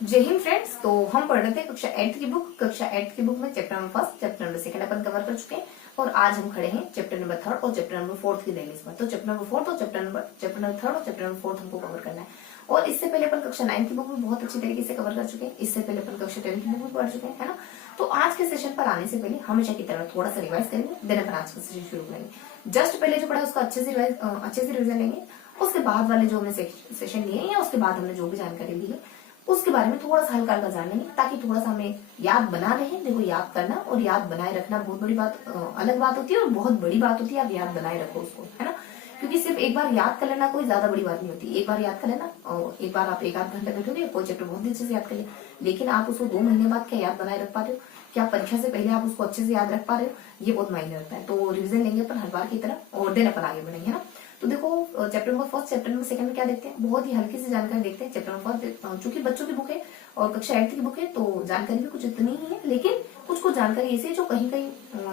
जय हिंद फ्रेंड्स। तो हम पढ़ रहे थे कक्षा 8 की बुक। कक्षा 8 की बुक में chapter number first, chapter number second अपन कवर कर चुके हैं और आज हम खड़े हैं चैप्टर नंबर थर्ड और चैप्टर नंबर फोर्थ की इंग्लिश में। तो चैप्टर नंबर फोर्थ और चैप्टर नंबर थर्ड और चैप्टर नंबर फोर्थ हमको कवर करना है। और इससे पहले अपन कक्षा 9 की बुक में बहुत अच्छी तरीके से कवर कर चुके हैं। इससे पहले अपन कक्षा 10 की बुक में पढ़ चुके हैं, है ना। तो आज के सेशन पर आने से पहले हमेशा की तरह थोड़ा सा रिवाइज करेंगे, देन अपन आज का सेशन शुरू करेंगे। जस्ट पहले जो पढ़ा उसका अच्छे से रिविजन लेंगे। उसके बाद वाले जो हमने सेशन लिए या उसके बाद हमने जो भी जानकारी ली है उसके बारे में थोड़ा सा हल्का हल्का जान लेंगे, ताकि थोड़ा सा हमें याद बना रहे। देखो, याद करना और याद बनाए रखना बहुत बड़ी बात, अलग बात होती है और बहुत बड़ी बात होती है आप याद बनाए रखो उसको, है ना। क्योंकि सिर्फ एक बार याद कर लेना कोई ज्यादा बड़ी बात नहीं होती। एक बार याद कर लेना और एक बार आप एक आध घंटा बैठोगे कोई चैप्टर बहुत अच्छे से याद कर ले, लेकिन आप उसको 2 महीने बाद क्या याद बनाए रख पा रहे हो, क्या परीक्षा से पहले आप उसको अच्छे से याद रख पा रहे हो, ये बहुत मायने रखता है। तो रिविजन लेंगे अपन हर बार की तरह और देन अपन आगे बढ़ेंगे, है ना। तो देखो, chapter number first, chapter number second में क्या देखते हैं, बहुत ही हल्की सी जानकारी देखते हैं। चैप्टर नंबर फर्स्ट चूंकि बच्चों की बुक है और कक्षा 8 की बुक है तो जानकारी भी कुछ इतनी ही है, लेकिन कुछ जानकारी ऐसी है जो कहीं कहीं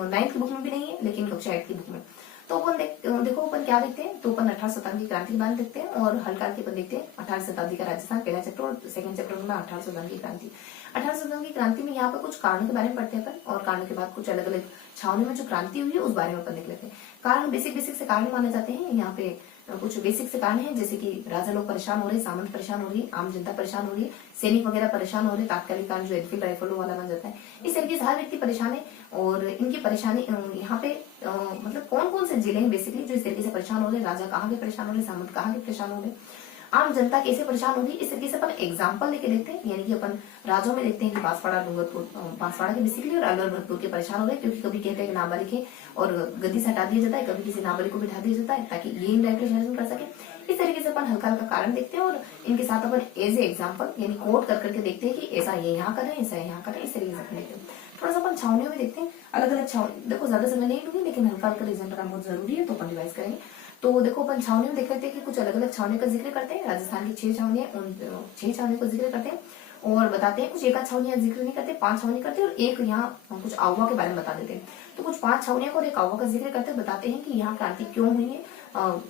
9th की बुक में भी नहीं है लेकिन कक्षा 8 की बुक में। तो अपन देखो अपन क्या देखते हैं, तो अपन 18 शताब्दी की क्रांति के बारे में देखते हैं और हल्का हल्के अपन देखते हैं 18 शताब्दी का राजस्थान, पहला चैप्टर, और सेकंड चैप्टर में 18 शताब्दी की क्रांति। 18 शताब्दी की क्रांति में यहाँ पर कुछ कारणों के बारे में पढ़ते हैं अपन, और कारणों के बाद कुछ अलग अलग छावनी में जो क्रांति हुई है उस बारे में अपन देख लेते हैं। कारण बेसिक से कारण माने जाते हैं यहाँ पे। कुछ बेसिक से कारण है, जैसे कि राजा लोग परेशान हो रहे, सामंत परेशान हो रही, आम जनता परेशान हो रही, सैनिक वगैरह परेशान हो रहे, तात्कालिक कारण जो एनफील्ड राइफलों वाला बन जाता है। इस तरीके से हर व्यक्ति परेशान है और इनकी परेशानी यहाँ पे मतलब कौन कौन से जिले हैं बेसिकली जो इस तरीके से परेशान हो रहे, राजा कहाँ के परेशान हो रहे, सामंत कहाँ के परेशान हो रहे, आम जनता कैसे परेशान होगी, इस तरीके से अपन एग्जाम्पल लेके देखते हैं। यानी कि अपन राज्यों में देखते हैं कि बांसवाड़ा डूंगरपुर, बांसवाड़ा के बेसिकली और अलवर भरतपुर के परेशान हो रहे, क्योंकि कभी कहते हैं कि नाबालिग है और गद्दी से हटा दिया जाता है, कभी किसी नाबालिग को बिठा दिया जाता है ताकि ये इनडायरेक्ट कर सके। इस तरीके से अपन हल्का हल्का कारण देखते हैं और इनके साथ अपन एज ए एग्जाम्पल यानी कोट कर करके देखते हैं कि ऐसा ये यहाँ करें, ऐसा यहाँ करें, इस तरीके से अपन देखते हैं। थोड़ा सा अपन छावनियों में देखते हैं, अलग अलग छावनी। देखो, ज्यादा समय नहीं लूंगी लेकिन हल्का हल्का रिविजन करना बहुत जरूरी है, तो अपन रिवाइज करेंगे। तो देखो, अपन छावनी में देख लेते हैं कि कुछ अलग अलग छावनी का जिक्र करते हैं। राजस्थान की 6 छावनी है, उन 6 छावनी का जिक्र करते हैं और बताते हैं। कुछ एक आध छावनी जिक्र नहीं करते, 5 छावनी करते हैं और एक यहाँ कुछ आहुआ के बारे में बता देते हैं। तो कुछ 5 छावनियों को और एक आहुआ का जिक्र करते हैं, बताते हैं कि यहाँ क्रांति क्यों हुई है,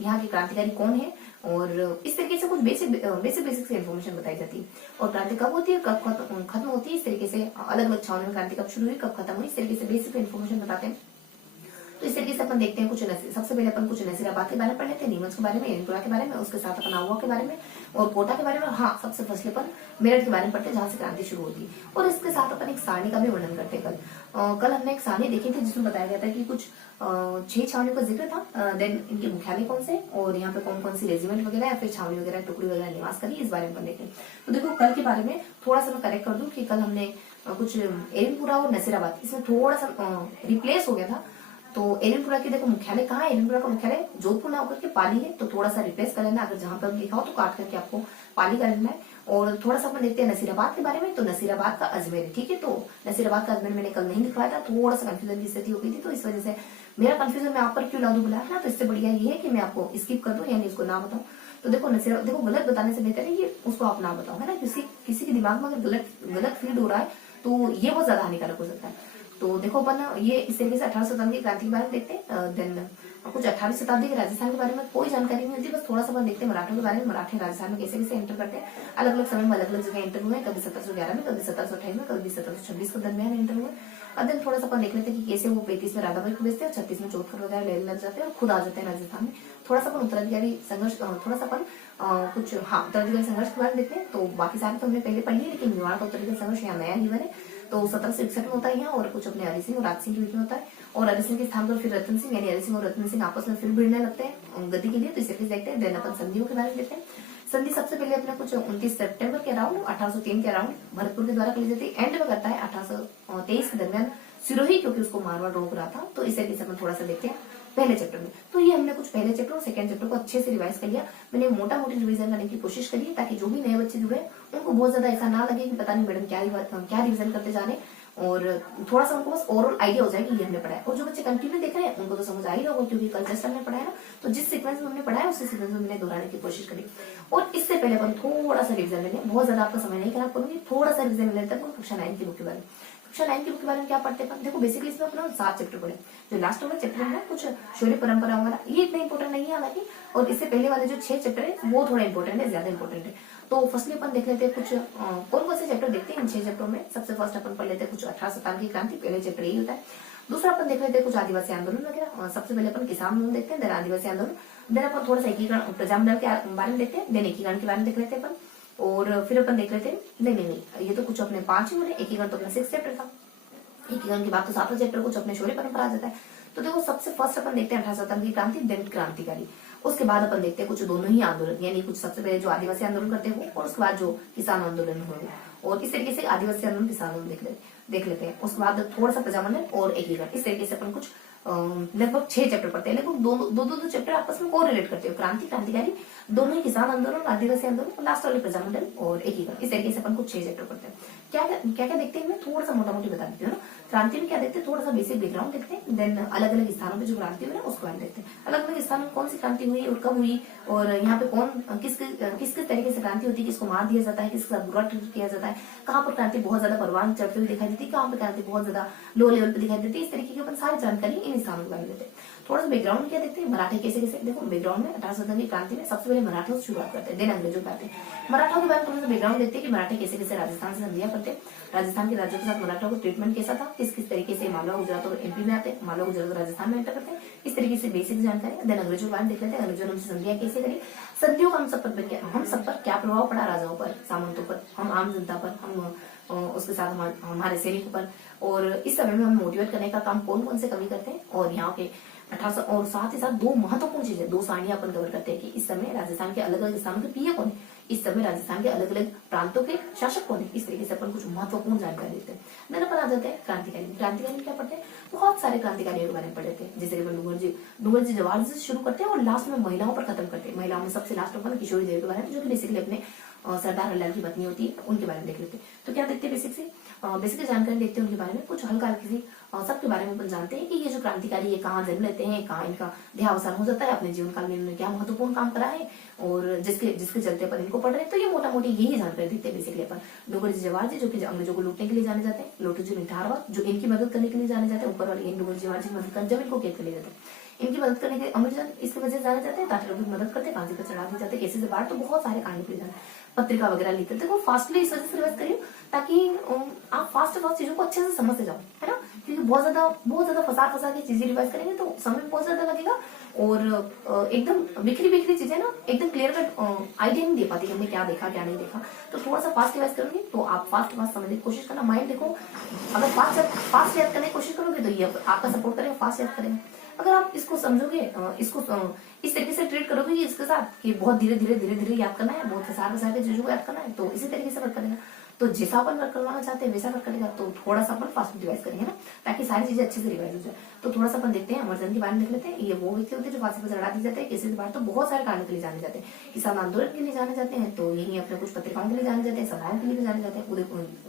यहाँ की क्रांतिकारी कौन है, और इस तरीके से कुछ बेसिक से इन्फॉर्मेशन बताई जाती है। और क्रांति कब होती है, कब खत्म होती है, इस तरीके से अलग अलग छावनी में क्रांति कब शुरू हुई, कब खत्म हुई, इस तरीके से बेसिक इन्फॉर्मेशन बताते हैं। तो इस तरीके से अपन देखते हैं कुछ सबसे पहले अपन कुछ नसीराबाद के बारे में पढ़ लेते हैं, नीमच के बारे में, एरनपुरा के बारे में, उसके साथ अपन आहुआ के बारे में और कोटा के बारे में। हाँ, सबसे फर्स्ट अपन मेरठ के बारे में पढ़ते हैं जहां से क्रांति शुरू होती है, और इसके साथ अपन एक सारणी का भी वर्णन करते हैं। कल हमने एक सारणी देखी थी जिसमें बताया गया था कि कुछ 6 छावनियों का जिक्र था, देन इनके मुख्यालय कौन से और यहाँ पे कौन कौन सी रेजिमेंट वगैरह या फिर छावनी वगैरह टुकड़ी वगैरह निवास करी, इस बारे में अपन देखें। तो देखो, कल के बारे में थोड़ा सा मैं करेक्ट कर दूं कि कल हमने कुछ एरनपुरा और नसीराबाद इसमें थोड़ा सा रिप्लेस हो गया था। तो एरनपुरा के देखो मुख्यालय कहाँ है, एरनपुरा का मुख्यालय जोधपुर ना होकर के पाली है, तो थोड़ा सा रिप्लेस कर लेना, अगर जहां पर लिखा हो तो काट करके आपको पाली कर लेना है। और थोड़ा सा अपन देखते हैं नसीराबाद के बारे में। तो नसीराबाद का अजमेर, ठीक है। तो नसीराबाद का अजमेर मैंने कल नहीं लिखवाया था, थोड़ा सा कंफ्यूजन की स्थिति हो गई थी, तो इस वजह से मेरा कंफ्यूजन मैं आप पर क्यों लादू बुलाया ना, तो इससे बढ़िया ये है कि मैं आपको स्किप कर दूं यानी इसको ना बताऊं। तो देखो, देखो गलत बताने से बेहतर है कि उसको आप ना बताओ, है ना। किसी के दिमाग में अगर गलत फीड हो रहा है तो ये बहुत ज्यादा हानिकारक हो सकता है। तो देखो, अपन ये इस तरीके से 18 शताब्दी की क्रांति के बारे में देखते हैं। देन कुछ 18वीं शताब्दी के राजस्थान के बारे में कोई जानकारी नहीं होती, बस थोड़ा सा अपन देखते हैं मराठों के बारे में। मराठे राजस्थान में कैसे कैसे एंटर करते हैं, अलग अलग समय में अलग अलग जगह एंटर हुए, कभी 1711 में, कभी 1728 में, कभी 1726 के दरमियान एंटर हुए। और देन थोड़ा सा अपन देख लेते हैं कि कैसे वो 35 में राधाबाई को बेचते हैं, 36 में चौथर वगैरह लेने लग जाते हैं और खुद आ जाते हैं राजस्थान में। थोड़ा सा अपन उत्तराधिकारी संघर्ष, थोड़ा सा अपन कुछ उत्तराधिकारी संघर्ष के बारे में देखते हैं। तो बाकी सारे तो हमने पहले पढ़ लिए, लेकिन मेवाड़ का उत्तराधिकारी संघर्ष यहाँ नया जीवन है। तो 1761 में होता है यहाँ, और कुछ अपने हरि सिंह और राज सिंह के बीच में होता है, और हरि सिंह के स्थान पर फिर रतन सिंह यानी हरि सिंह और रतन सिंह आपस में फिर भिड़ने लगते हैं गद्दी के लिए। तो इसे देखते हैं। देन अपन संधियों के बारे में देखते हैं। संधि सबसे पहले अपने कुछ 29 सितंबर के अराउंड 1803 के अराउंड भरतपुर के द्वारा कर ली जाती है। एंड में करता है 1823 के दरमियान सिरोही, क्योंकि उसको मारवाड़ रोक रहा था। तो इस तरीके से अपन थोड़ा सा देखते हैं पहले चैप्टर में। तो ये हमने कुछ पहले चैप्टर और सेकंड चैप्टर को अच्छे से रिवाइज कर लिया। मैंने मोटा मोटी रिवीजन करने की कोशिश करी ताकि जो भी नए बच्चे जुड़े उनको बहुत ज्यादा ऐसा ना लगे कि पता नहीं मैडम क्या रिवीजन करते जा रहे, और थोड़ा सा उनको बस ओवरऑल आइडिया हो जाए कि ये हमने पढ़ा है। और जो बच्चे कंटिन्यू देख रहे हैं उनको तो समझ आ ही होगा, क्योंकि कल जस्ट हमने पढ़ाया ना, तो जिस सीक्वेंस में हमने पढ़ाया उसी सीक्वेंस में मैंने दोहराने की कोशिश करी। और इससे पहले अपन थोड़ा सा रिविजन लेंगे, बहुत ज्यादा आपका समय नहीं खराब करूंगी, थोड़ा सा रिविजन लेते हैं कक्षा 9 की बुक के बारे में। कक्षा 9 की बुक के बारे में क्या पढ़ते हैं? देखो बेसिकली इसमें अपना 7 चैप्टर पढ़े। जो लास्ट वाला चैप्टर है कुछ शौर्य परंपरा वाला, ये इतना इंपॉर्टेंट नहीं है हालांकि, और इससे पहले वाले जो 6 चैप्टर है वो थोड़ा इंपॉर्टेंट है, ज्यादा इंपॉर्टेंट है। तो फर्स्टली अपन देख लेते हैं कुछ कौन कौन से चैप्टर देखते हैं इन 6 चैप्टरों में। सबसे फर्स्ट अपन पढ़ लेते हैं कुछ 18 शताब्दी की क्रांति, पहले चैप्टर यही होता है। दूसरा अपन देख लेते हैं कुछ आदिवासी आंदोलन वगैरह। सबसे पहले अपन किसान आंदोलन देखते हैं, देन आदिवासी आंदोलन, देन अपन थोड़ा सा एकीकरण प्रजामंडल के बारे में देखते हैं, देन एकीकरण के बारे में देख लेते हैं अपन, और फिर अपन देख लेते हैं नहीं ये तो कुछ अपने 5 ही बोले, एकीकरण तो अपना 6 चैप्टर था, एकीकरण के बाद तो 7वां चैप्टर कुछ अपने शौर्य परंपरा आ जाता है। तो देखो सबसे फर्स्ट अपन देखते हैं 18 शताब्दी की क्रांति, देन क्रांतिकारी। उसके बाद अपन देखते हैं कुछ दोनों ही आंदोलन, यानी कुछ सबसे पहले जो आदिवासी आंदोलन करते हैं वो, और उसके बाद जो किसान आंदोलन हुए, और इस तरीके से आदिवासी आंदोलन किसान आंदोलन देख लेते हैं। उसके बाद थोड़ा सा प्रजामंडल और एकीकरण, इस तरीके से अपन कुछ लगभग 6 चैप्टर पढ़ते हैं। लगभग दो चैप्टर आपस में को रिलेट करते हो, क्रांति, क्रांतिकारी, दोनों ही किसान आंदोलन, आदिवासी आंदोलन, लास्ट वाले प्रजामंडल और एकीकरण, इस तरीके से अपन कुछ 6 चैप्टर पढ़ते हैं। क्या क्या देखते हैं, मैं थोड़ा सा मोटा मोटी बता देती हूँ ना। क्रांति में क्या देखते हैं, थोड़ा सा बेसिक बैकग्राउंड देखते हैं, देन अलग अलग स्थानों पे जो क्रांति हुई है उसको बारे में देखते हैं। अलग अलग स्थानों में कौन सी क्रांति हुई और कब हुई, और यहाँ पे कौन किस किस तरीके से क्रांति होती है, किसको मार दिया जाता है, किसके साथ बुरा ट्रीट किया जाता है, कहाँ पर क्रांति बहुत ज्यादा परवान चढ़ते हुए दिखाई देती है, कहाँ पर क्रांति बहुत ज्यादा लो लेवल पे दिखाई देती है। इस तरीके की अपन सारी जानकारी इन स्थानों के बारे में देते हैं। थोड़ा सा बैकग्राउंड क्या देखते हैं, मराठे कैसे कैसे, देखो बैकग्राउंड में 18 शताब्दी की क्रांति में सबसे पहले मराठों से शुरुआत करते हैं, देन अंग्रेजों पे आते हैं। मराठों के बारे में थोड़ा सा बैकग्राउंड देखते हैं कि मराठे कैसे कैसे राजस्थान से संधियां करते हैं, राजस्थान के राज्यों के साथ मराठों का ट्रीटमेंट कैसा था, किस किस तरीके से मालवा गुजरात और एमपी में आते हैं, मालवा गुजरात और राजस्थान में एंटर करते हैं, इस तरीके से बेसिक जानकारी। देन अंग्रेजों के बारे में देख लेते हैं, अंग्रेजों ने हमसे संधियां कैसे करी, संधियों का हम सब पर क्या प्रभाव पड़ा, राजाओं पर, सामंतों पर, हम आम जनता पर, हम उसके साथ हमारे सैनिकों पर, और इस समय में हम मोटिवेट करने का काम कौन कौन से कवि करते हैं, और यहाँ के 1800, और साथ ही साथ 2 महत्वपूर्ण चीजें, 2 सारणियां अपन कवर करते हैं कि इस समय राजस्थान के अलग अलग स्थानों के पीए कौन है, इस समय राजस्थान के अलग अलग प्रांतों के शासक कौन है, इस तरीके से अपन कुछ महत्वपूर्ण जानकारी देते हैं। देन अपन आ जाते हैं क्रांतिकारी। क्रांतिकारी में क्या पढ़ते हैं, बहुत सारे क्रांतिकारियों के बारे में पढ़ते हैं, जैसे डूंगर जी जवाहर से शुरू करते हैं और लास्ट में महिलाओं पर खत्म करते हैं। महिलाओं में सबसे लास्ट में किशोरी देवी के बारे में, जो कि बेसिकली अपने सरदार वल्लभ की पत्नी होती है, उनके बारे में देख लेते हैं। तो क्या देखते हैं, बेसिक जानकारी देखते हैं उनके बारे में, कुछ हल्का हल्की सबके बारे में अपन जानते हैं कि ये जो क्रांतिकारी है कहाँ जन्म लेते हैं, कहाँ इनका देहावसान हो जाता है, अपने जीवन काल में इन्होंने क्या महत्वपूर्ण काम करा है, और जिसके चलते अपन इनको पढ़ रहे हैं। तो ये मोटा मोटी यही जानकारी देते हैं बेसिकली अपन। डूंगर जी जवाहर जी जो कि अंग्रेजों को लूटने के लिए जाने जाते हैं, लोटू जी निठारवा जो इनकी मदद करने के लिए जाने जाते हैं, ऊपर वाले इन डूंगर जी जवाहर जी की मदद कर जब इनको कैद कर लिए जाते हैं, इनकी मदद करने के अंग्रेज इसकी वजह से जाने जाते हैं, ताकि लोग मदद करते, फांसी पर चढ़ा दिए जाते, कैसे से बाहर, तो बहुत सारे कहानी पे जाते, पत्रिका वगैरह लिखते थे। वो फास्टली इस वजह से रिवाइज करिए ताकि आप फास्ट चीजों को अच्छे से समझते जाओ, है ना, क्योंकि बहुत ज्यादा फंसा के चीजें रिवाइज करेंगे तो समय बहुत ज्यादा लगेगा, और एकदम बिखरी चीजें ना एकदम क्लियर कट आइडिया नहीं दे पाती कि हमने क्या देखा क्या नहीं देखा। तो थोड़ा सा फास्ट रिवाइज करोगे तो आप फास्ट समझने की कोशिश करना। माइंड देखो, अगर फास्ट याद करने की कोशिश करोगे तो ये आपका सपोर्ट करेगा, फास्ट याद करेगा। अगर आप इसको समझोगे, इसको इस तरीके से ट्रीट करोगे कि इसके साथ कि बहुत धीरे धीरे याद करना है, बहुत फंसा के चीजों को याद करना है, तो इसी तरीके से वर्क करेगा। तो जैसा अपन वर्क करवाना चाहते हैं वैसा वर्क करेगा, तो थोड़ा सा अपन फास्ट रिवाइज करेंगे ना, ताकि सारी चीजें अच्छे से रिवाइज हो जाए। तो थोड़ा सा अपन देखते हैं, अमरचंद के बारे में देख लेते हैं। ये वो व्यक्ति होते हैं जो फांसी पर चढ़ा दिए जाते हैं, किसी बार तो बहुत सारे कारणों के लिए जाने जाते हैं, किसान आंदोलन के लिए जाने जाते हैं, तो यही अपने कुछ पत्रिकाओं के लिए जाने जाते हैं, सभाओं के लिए भी जाने जाते हैं।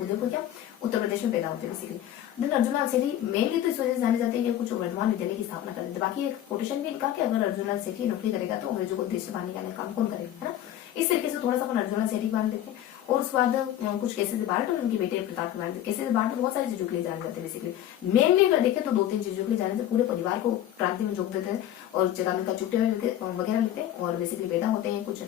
उदयपुर क्या उत्तर प्रदेश में पैदा होते हैं बेसिकली। देन अर्जुनलाल सेठी मेनली तो इस वजह से जाने जाते हैं कि कुछ वर्धमान विद्यालय की स्थापना कर देते। बाकी एक कोटेशन भी इनका कि अगर अर्जुनलाल सेठी नौकरी करेगा तो अंग्रेजों को देश से बाहर निकालने का काम कौन करेगा, है ना। इस तरीके से थोड़ा सा अपन अर्जुनलाल सेठी के बारे में देखते हैं। और उसके बाद कुछ केसेस बार्ट और उनके बेटे प्रताप के बारे में। केसेस बार्ट बहुत सारी चीजों के लिए जाने जाते हैं बेसिकली। मेनली अगर देखें तो 2-3 चीजों के लिए जाने जाते, पूरे परिवार को क्रांति में जोड़ देते हैं और चेतावनी का चुट्टे वगैरह लेते हैं, और बेसिकली पैदा होते हैं कुछ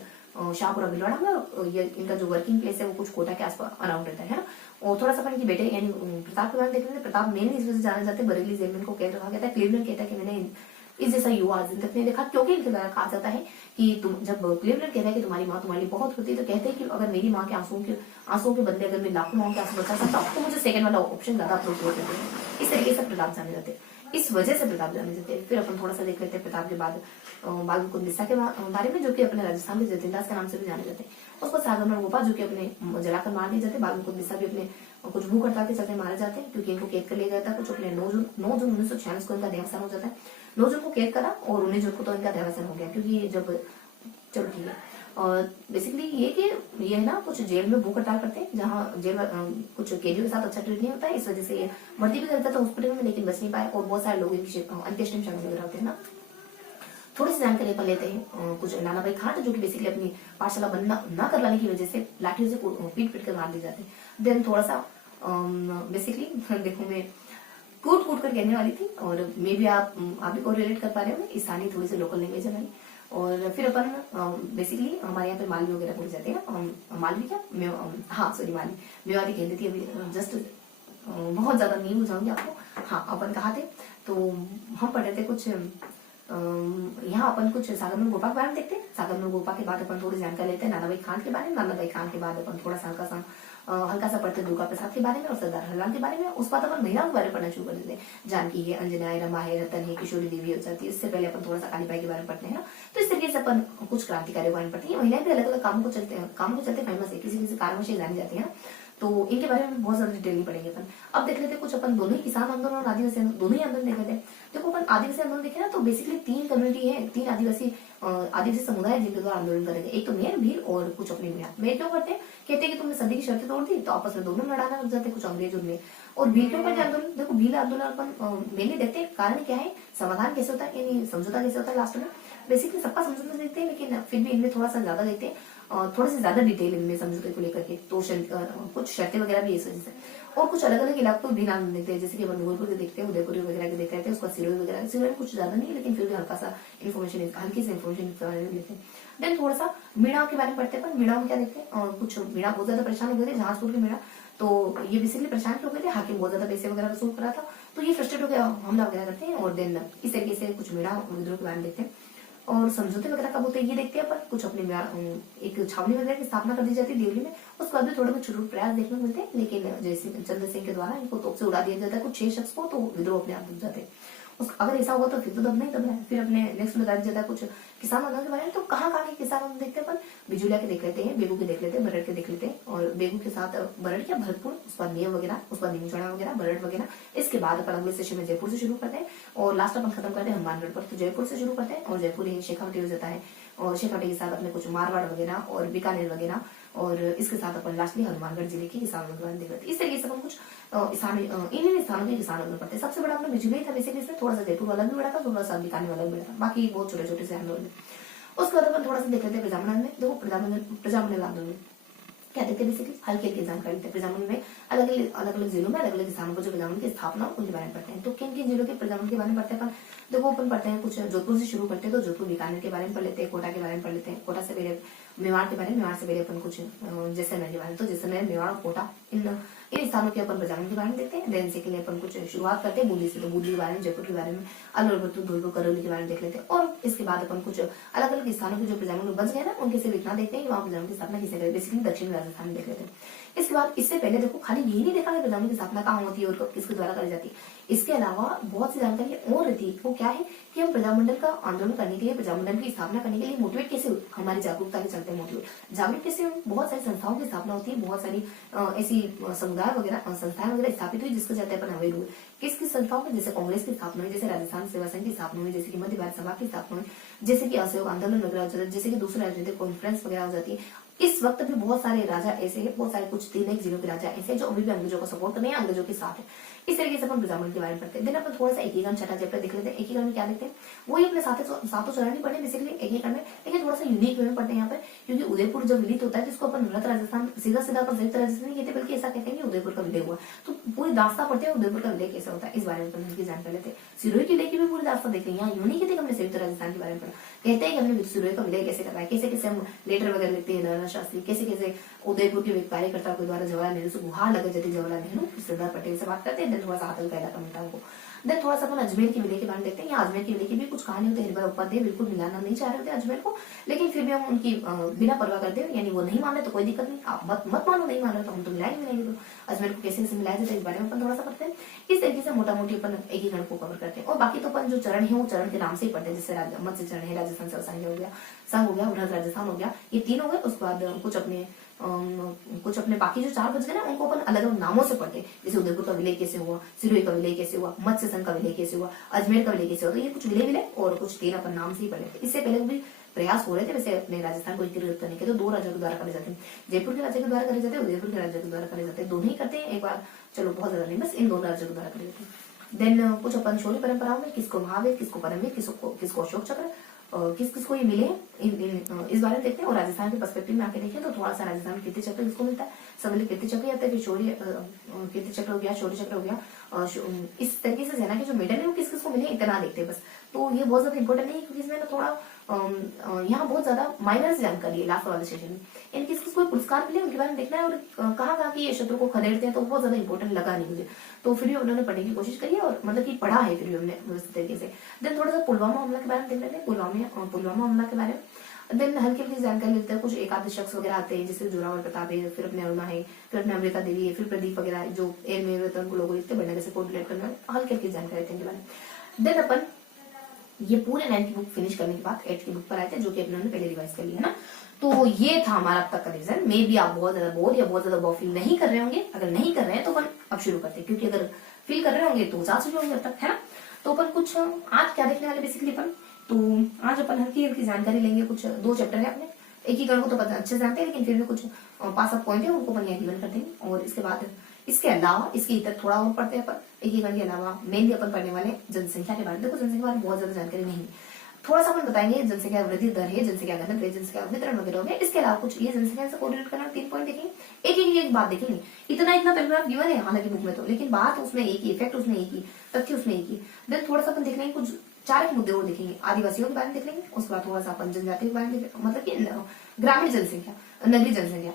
शाहपुरा भिलवाड़ा में, और ये इनका जो वर्किंग प्लेस है वो कुछ कोटा के आसपास अराउंड रहता है ना। और थोड़ा सा अपन इनके बेटे यानी प्रताप के बारे में देख लेते हैं। प्रताप मेनली इस वजह से जाने जाते हैं, बरेली जेल में इनको कैद रखा गया था। क्लीवलैंड कहता है कि मैंने इस जैसा युवा आज तक नहीं देखा, क्योंकि इनके द्वारा कहा जाता है कि तुम जब क्लीवलैंड कहता है कि तुम्हारी माँ तुम्हारे लिए बहुत होती है, तो कहते हैं कि अगर मेरी माँ के आंसुओं के बदले अगर मैं लाखों माँ के आंसू बचा सकता हूँ तो मुझे सेकंड वाला ऑप्शन ज्यादा अप्रोप्रिएट करते हैं। इस तरीके से प्रताप जाने जाते हैं, इस वजह से प्रताप जाने जाते हैं। फिर अपन थोड़ा सा देख लेते हैं प्रताप के बाद बाल मुकुंद मिश्रा के बारे में, जो कि अपने राजस्थान के जतिनदास के नाम से भी जाने जाते हैं। उसको सागरमल गोपाल जो कि अपने जलाकर मार दिए जाते। बाल मुकुंद मिश्रा भी अपने कुछ भूख हड़ताल के चलते मारे जाते हैं, क्योंकि इनको कैद कर लिया गया था। कुछ अपने 9 जून 1946 को इनका देहावसान हो जाता है। 9 जून को कैद करा और 19 जून को तो इनका देहावसान हो गया, क्योंकि जब चलो ठीक है। और बेसिकली ये कि ये है ना कुछ जेल में भूख हड़ताल करते हैं, जहाँ जेल कुछ कैदियों के साथ अच्छा ट्रीट नहीं होता है, इस वजह से ये भर्ती भी करता था हॉस्पिटल में, लेकिन बच नहीं पाए, और बहुत सारे लोग अंत्येष्टि में शामिल वगैरह होते हैं ना। थोड़ी सी जानकारी अपन लेते हैं। कुछ नाना भाई खाट जो कि बेसिकली अपनी पाठशाला बंद न कर लाने की वजह से लाठियों से पीट कर मार दी जाती है। देन थोड़ा सा बेसिकली देखो मैं कूट कूट कर कहने वाली थी, और मे भी आप भी को रिलेट कर पा रहे हो, ईसानी थोड़ी सी लोकल लैंग्वेज है हमारी। और फिर अपन बेसिकली हमारे यहाँ पे मालवी वगैरह बोले जाते हैं, मालवी क्या हाँ सॉरी मालवी, मेवाड़ी कहती थी अभी जस्ट बहुत ज्यादा नहीं बुझाऊंगी आपको। हाँ अपन कहा थे, तो हम पढ़ रहे थे कुछ यहाँ अपन कुछ सागरमल गोपा के बारे में देखते हैं। सागरमल गोपा के बाद अपन थोड़ी जानकारी लेते हैं नाना भाई खान के बारे में। नाना भाई खान के बाद अपन थोड़ा सा हल्का सा पढ़ते दुर्गा प्रसाद के बारे में और सरदार हरलाल के बारे में। उस बाद अपन महिलाओं के बारे में पढ़ना शुरू कर देते हैं। जानकी है, अंजना है, रमा है, रतन है, किशोरी देवी हो जाती है। इससे पहले अपन थोड़ा सा कालीबाई के बारे में पढ़ते हैं ना। तो इस तरीके से अपन कुछ क्रांतिकारी के बारे में पढ़ते हैं। महिलाएं भी अलग अलग कामों को चलते फेमस है, किसी किसी कारण से जानी जाती है, तो इनके बारे में बहुत ज्यादा डिटेल नहीं पढ़ेंगे अपन। अब देख लेते कुछ अपन दोनों ही किसान आंदोलन और आदिवासी दोनों ही आंदोलन देख लेते हैं। देखो अपन आदिवासी आंदोलन देखे ना, तो बेसिकली 3 कम्युनिटी है, 3 आदिवासी समुदाय है जिनके द्वारा आंदोलन करेंगे। एक तो मेर, भील और कुछ अपनी मियाँ। मेर क्यों करते हैं, कहते हैं कि तुमने सदी की शर्तें तोड़ दी, तो आपस में दोनों लड़ाना लग जाते कुछ अंग्रेज उनमें। और भील क्यों करते आंदोलन, देखो भील आंदोलन अपन मेनली देखते हैं कारण क्या है, समाधान कैसे होता है, यानी समझौता कैसे होता है लास्ट में। बेसिकली सबका समझौता देखते हैं, लेकिन फिर भी इनमें थोड़ा सा ज्यादा देखते हैं, थोड़ी सी ज्यादा डिटेल इनमें समझौते को लेकर के। तो कुछ शर्तें वगैरह भी इस वजह से, और कुछ अलग अलग इलाकों भी नाम देखते हैं, जैसे कि अपन धौलपुर के देखते हैं, उदयपुर वगैरह के देखते हैं, उसका सिरोही वगैरह। सिरोही कुछ ज्यादा नहीं, लेकिन फिर भी हल्का सा इन्फॉर्मेशन, हल्की से इन्फॉर्मेशन लेते हैं। देन थोड़ा सा मीणा के बारे में पढ़ते हैं। मीणा में क्या देखते हैं, कुछ मीणा बहुत ज्यादा परेशान हो गए थे, जहाजपुर के मीणा। तो ये बेसिकली परेशान हो गए थे, हाकिम बहुत ज्यादा पैसे वगैरह वसूल कर रहा था, तो ये फ्रस्ट्रेट होकर हमला वगैरह करते हैं। और देन इस तरीके से कुछ मीणा विद्रोह के बारे में देखते हैं। और समझौते वगैरह कब होते हैं ये देखते हैं अपन। कुछ अपने एक छावनी वगैरह की स्थापना कर दी जाती है देवली में, उसके बाद भी थोड़े बहुत छोटे प्रयास देखने को मिलते हैं, लेकिन जैसे चंद्र सिंह के द्वारा इनको तोप से उड़ा दिया जाता है कुछ 6 शख्स को, तो विद्रोह अपने आप रुक जाते हैं। अगर ऐसा हुआ तो फिर तो दब नहीं दब है। फिर अपने नेक्स्ट बता दिया जाता है कुछ किसान आंदोलन के बारे में। तो कहाँ के किसान आंदोलन देखते हैं अपन, बिजुलिया के देख लेते हैं, बेगू के देख लेते हैं, बरड़ के देख लेते हैं। और बेगू के साथ बरड़ क्या भरतपुर, उसके बाद नियम वगैरह, उसके बाद नीमचौड़ा वगैरह, बरड़ वगैरह। इसके बाद अपन अगले सेशन में जयपुर से शुरू करते हैं, और लास्ट अपन खत्म करते हैं हनुमानगढ़ पर। तो जयपुर से शुरू करते हैं, और जयपुर ही शेखावटी हो जाता है, और शेखावटी के साथ अपने कुछ मारवाड़ वगैरह और बीकानेर वगैरह, और इसके साथ अपन लास्टली हनुमानगढ़ जिले के किसान आंदोलन देख लेते हैं। इस तरीके से अपन कुछ इन स्थानों के किसान आंदोलन पढ़ते हैं। सबसे बड़ा अपना बिजुली था बेसिकली, इसमें थोड़ा सा जयपुर वाला भी बड़ा था, थोड़ा सा बीकानेर वाला भी बड़ा था, बाकी बहुत छोटे छोटे से आंदोलन। उसके बाद अपन थोड़ा सा देख लेते हैं प्रजामंडल में। देखो प्रजामंडल आंदोलन क्या देखते हैं, बेसिकली हल्की हल्की जानकारी लेते हैं। प्रजामंडल में अलग अलग जिलों में अलग अलग किसानों को जो प्रजामंडल की स्थापना उनके बारे में पढ़ते हैं। तो किन किन जिलों के प्रजामंडल के बारे में पढ़ते हैं अपन, देखो अपन पढ़ते हैं कुछ जोधपुर से शुरू करते हैं, तो जोधपुर बीकानेर के बारे में पढ़ लेते हैं, कोटा के बारे में पढ़ लेते हैं, कोटा से पहले मेवाड़ के बारे में, मेवाड़ से पहले अपन कुछ जैसलमेर के बारे में। तो जैसलमेर, मेवाड़, कोटा, इन स्थानों के अपन प्रजामंडल के बारे में देखते हैं। देन से के लिए अपन कुछ शुरुआत करते हैं बूंदी से, तो बूंदी के बारे में, जयपुर के बारे में, अलवर, धौलपुर, करौली के बारे में देख लेते हैं। और इसके बाद अपन कुछ अलग अलग स्थानों के जो प्रजामंडल बच गए ना, उनके से लिखना देखते हैं कि वहां प्रजामंडल की स्थापना किसे करें, बेसिकली दक्षिण राजस्थान में देख लेते हैं। इसके बाद इससे पहले देखो खाली यही नहीं देखा कि प्रजामंडल की स्थापना कहाँ होती है और किसके द्वारा करी जाती है। इसके अलावा बहुत सी जानकारी और रहती है। वो क्या है कि हम प्रजामंडल का आंदोलन करने के लिए, प्रजामंडल की स्थापना करने के लिए मोटिवेट कैसे, हमारी जागरूकता के चलते मोटिवेट जागरूक कैसे, बहुत सारी संस्थाओं की स्थापना होती है, बहुत सारी ऐसी समुदाय वगैरह संस्थाएं वगैरह स्थापित हुई जिसके चलते अपन अवेयर हुए। किस किस संस्थाओं में, जैसे कांग्रेस की स्थापना हुई, जैसे राजस्थान सेवा संघ की स्थापना हुई, जैसे कि मध्य भारत सभा की स्थापना हुई, जैसे कि असहयोग आंदोलन वगैरह हो जाता है, जैसे कि दूसरे राजनीतिक कॉन्फ्रेंस वगैरह हो जाती है। इस वक्त भी बहुत सारे राजा ऐसे हैं, बहुत सारे कुछ 3 जिलों के राजा ऐसे जो अभी भी अंग्रेजों का सपोर्ट करते हैं, अंग्रेजों के साथ है। इस तरीके से अपन प्रजामंडल के बारे में पढ़ते हैं। दिन अपन थोड़ा सा एकीकरण छठा चैप्टर देख लेते हैं। एकीकरण में क्या देखते हैं, वही अपने सातों चरण नहीं पढ़े बेसिकली एकीकरण में, लेकिन थोड़ा सा यूनिक वे में पढ़ते हैं यहाँ पे, क्योंकि उदयपुर जब विलित होता है तो इसको अपन वृहत राजस्थान सीधा अपन संयुक्त राजस्थान नहीं कहते, बल्कि ऐसा कहते हैं कि उदयपुर का विलय हुआ। तो पूरी दास्ता पढ़ते हैं उदयपुर का विलय कैसे होता है, इस बारे में अपन जानकारी लेते हैं। सिरोही किले की भी पूरी दास्ता देखते हैं। यहाँ यूं नहीं कहते हमने संयुक्त राजस्थान के बारे में पढ़ा, कहते हैं कि हमने सिरोही का विलय कैसे करवाया, कैसे कैसे हम लेटर वगैरह लिखते हैं, नाना शास्त्री कैसे कैसे उदयपुर के कार्यकर्ताओं के द्वारा जवाहरलाल नेहरू से गुहार लगे जाती, जवाहरलाल नेहरू सरदार पटेल से बात करते हैं। थोड़ा सा आतंक का इलाका मिलता है उनको। देन थोड़ा सा अपन अजमेर के विलय के बारे में देखते हैं। यहाँ अजमेर के विलय की भी कुछ कहानी होती है। हरिभाई उपाध्याय बिल्कुल मिलाना नहीं चाह रहे होते अजमेर को, लेकिन फिर भी हम उनकी बिना परवाह करते हैं, यानी वो नहीं मान रहे तो कोई दिक्कत नहीं, आप मत मानो, नहीं मान रहे तो हम तो मिलाएंगे। तो अजमेर को कैसे कैसे मिलाया जाता है इस बारे में अपन थोड़ा सा पढ़ते हैं। इस तरीके से मोटा मोटी अपन एकीकरण को कवर करते हैं। और बाकी तो अपन जो चरण है वो चरण के नाम से ही पढ़ते हैं, जैसे मत्स्य चरण है, राजस्थान सेवा संघ हो गया, वृहद राजस्थान हो गया, ये 3 हो गए। उसके बाद कुछ अपने बाकी जो 4 बच गए ना, उनको अपन अलग अलग नामों से पढ़ते हैं, जैसे उदयपुर का विलय कैसे हुआ, सिरोही का विलय कैसे हुआ, मत्स्य संघ का विलय कैसे हुआ, अजमेर का विलय कैसे हुआ। तो ये कुछ विलय और कुछ 3 अपन नाम से ही पढ़े थे। इससे पहले भी प्रयास हो रहे थे वैसे अपने राजस्थान को एकीकृत करने के, तो 2 राज्यों के द्वारा करे जाते हैं, जयपुर के राज्य के द्वारा करे जाते हैं, उदयपुर के राज्य के द्वारा करे जाते हैं। दोनों ही करते हैं एक बार, चलो बहुत ज्यादा नहीं, बस इन 2 राज्यों के द्वारा करे जाते हैं। देन कुछ अपन शौर्य परंपराओं में किसको महावीर, किसको परमवीर, किसको अशोक चक्र, किस किस को ये मिले हैं इस बारे में देखते हैं। और राजस्थान के पर्सपेक्टिव में आके देखें तो थोड़ा सा राजस्थान में कीर्ति चक्र किसको मिलता है, सबले कीर्ति चक्र आता है, फिर शौर्य कीर्ति चक्र हो गया, शौर्य चक्र हो गया। इस तरीके से सेना के जो मेडल है वो किस किस को मिले इतना देखते हैं बस। तो ये बहुत ज्यादा इंपॉर्टेंट नहीं है क्योंकि इसमें ना थोड़ा यहाँ बहुत ज्यादा माइनर जानकारी है लास्ट वाले सेशन में। इन किस किस को पुरस्कार मिले उनके बारे में देखना है और कहाँ कि ये शत्रु को खदेड़ते हैं, तो बहुत ज्यादा इंपॉर्टेंट लगा नहीं मुझे। तो फिर भी उन्होंने पढ़ने की कोशिश करी और मतलब कि पढ़ा है फिर भी हमने उस तरीके से। देन थोड़ा सा पुलवामा हमला के बारे में देख लेते हैं, पुलवामा हमला के बारे में। देन हल्की हल्की जानकारी लेते हैं, कुछ एक आधे शख्स वगैरह आते हैं जैसे जोरावर प्रताप है, फिर अपने अरुणा है, फिर अपने अमृता देवी है, फिर प्रदीप वगैरह जो एयर में रहते हैं उनको लोगों इतने बढ़िया से कोऑर्डिनेट करना, हल्की हल्की जानकारी देते हैं। देन अपन ये पूरे 9th की बुक फिनिश करने के बाद 8th की बुक पर आए थे जो कि अपने पहले रिवाइज कर लिया ना। तो ये था हमारा अब तक का रिवीजन। मे भी आप बहुत ज्यादा बोर या बहुत ज्यादा फील नहीं कर रहे होंगे। अगर नहीं कर रहे हैं तो अपन अब शुरू करते हैं, क्योंकि अगर फील कर रहे होंगे तो जा चुके होंगे अब तक, है ना। तो अपन कुछ आज क्या देखने वाले बेसिकली अपन, तो आज अपन हल्की हल्की जानकारी लेंगे। कुछ 2 चैप्टर है अपने, एक ही गण को तो पता अच्छे से जानते हैं लेकिन फिर भी कुछ 5-7 पॉइंट है उनको अपन यहाँ गिवन कर देंगे। और इसके बाद इसके अलावा इसके इधर थोड़ा और पढ़ते हैं अपन एक ही गण के अलावा। मेनली अपन पढ़ने वाले जनसंख्या के बारे में। देखो जनसंख्या के बारे में बहुत ज्यादा जानकारी नहीं है, थोड़ा सा अपन बताएंगे जनसंख्या वृद्धि दर है, जनसंख्या घनत्व है, जनसंख्या वितरण वगैरह हो गया। इसके अलावा कुछ ये जनसंख्या से कोरिलेट करना 3 पॉइंट देखेंगे, एक बात देखेंगे। इतना पैराग्राफ गिवन है हालांकि बुक में तो, लेकिन बात उसमें एक ही, इफेक्ट उसमें एक ही, तथ्य उसमें एक ही। देन थोड़ा सा अपन देख लेंगे कुछ 4 मुद्दे और देखेंगे, आदिवासियों के बारे में देख लेंगे। उसके बाद थोड़ा सा अपन जनजाति के बारे में मतलब की ग्रामीण जनसंख्या, नगरीय जनसंख्या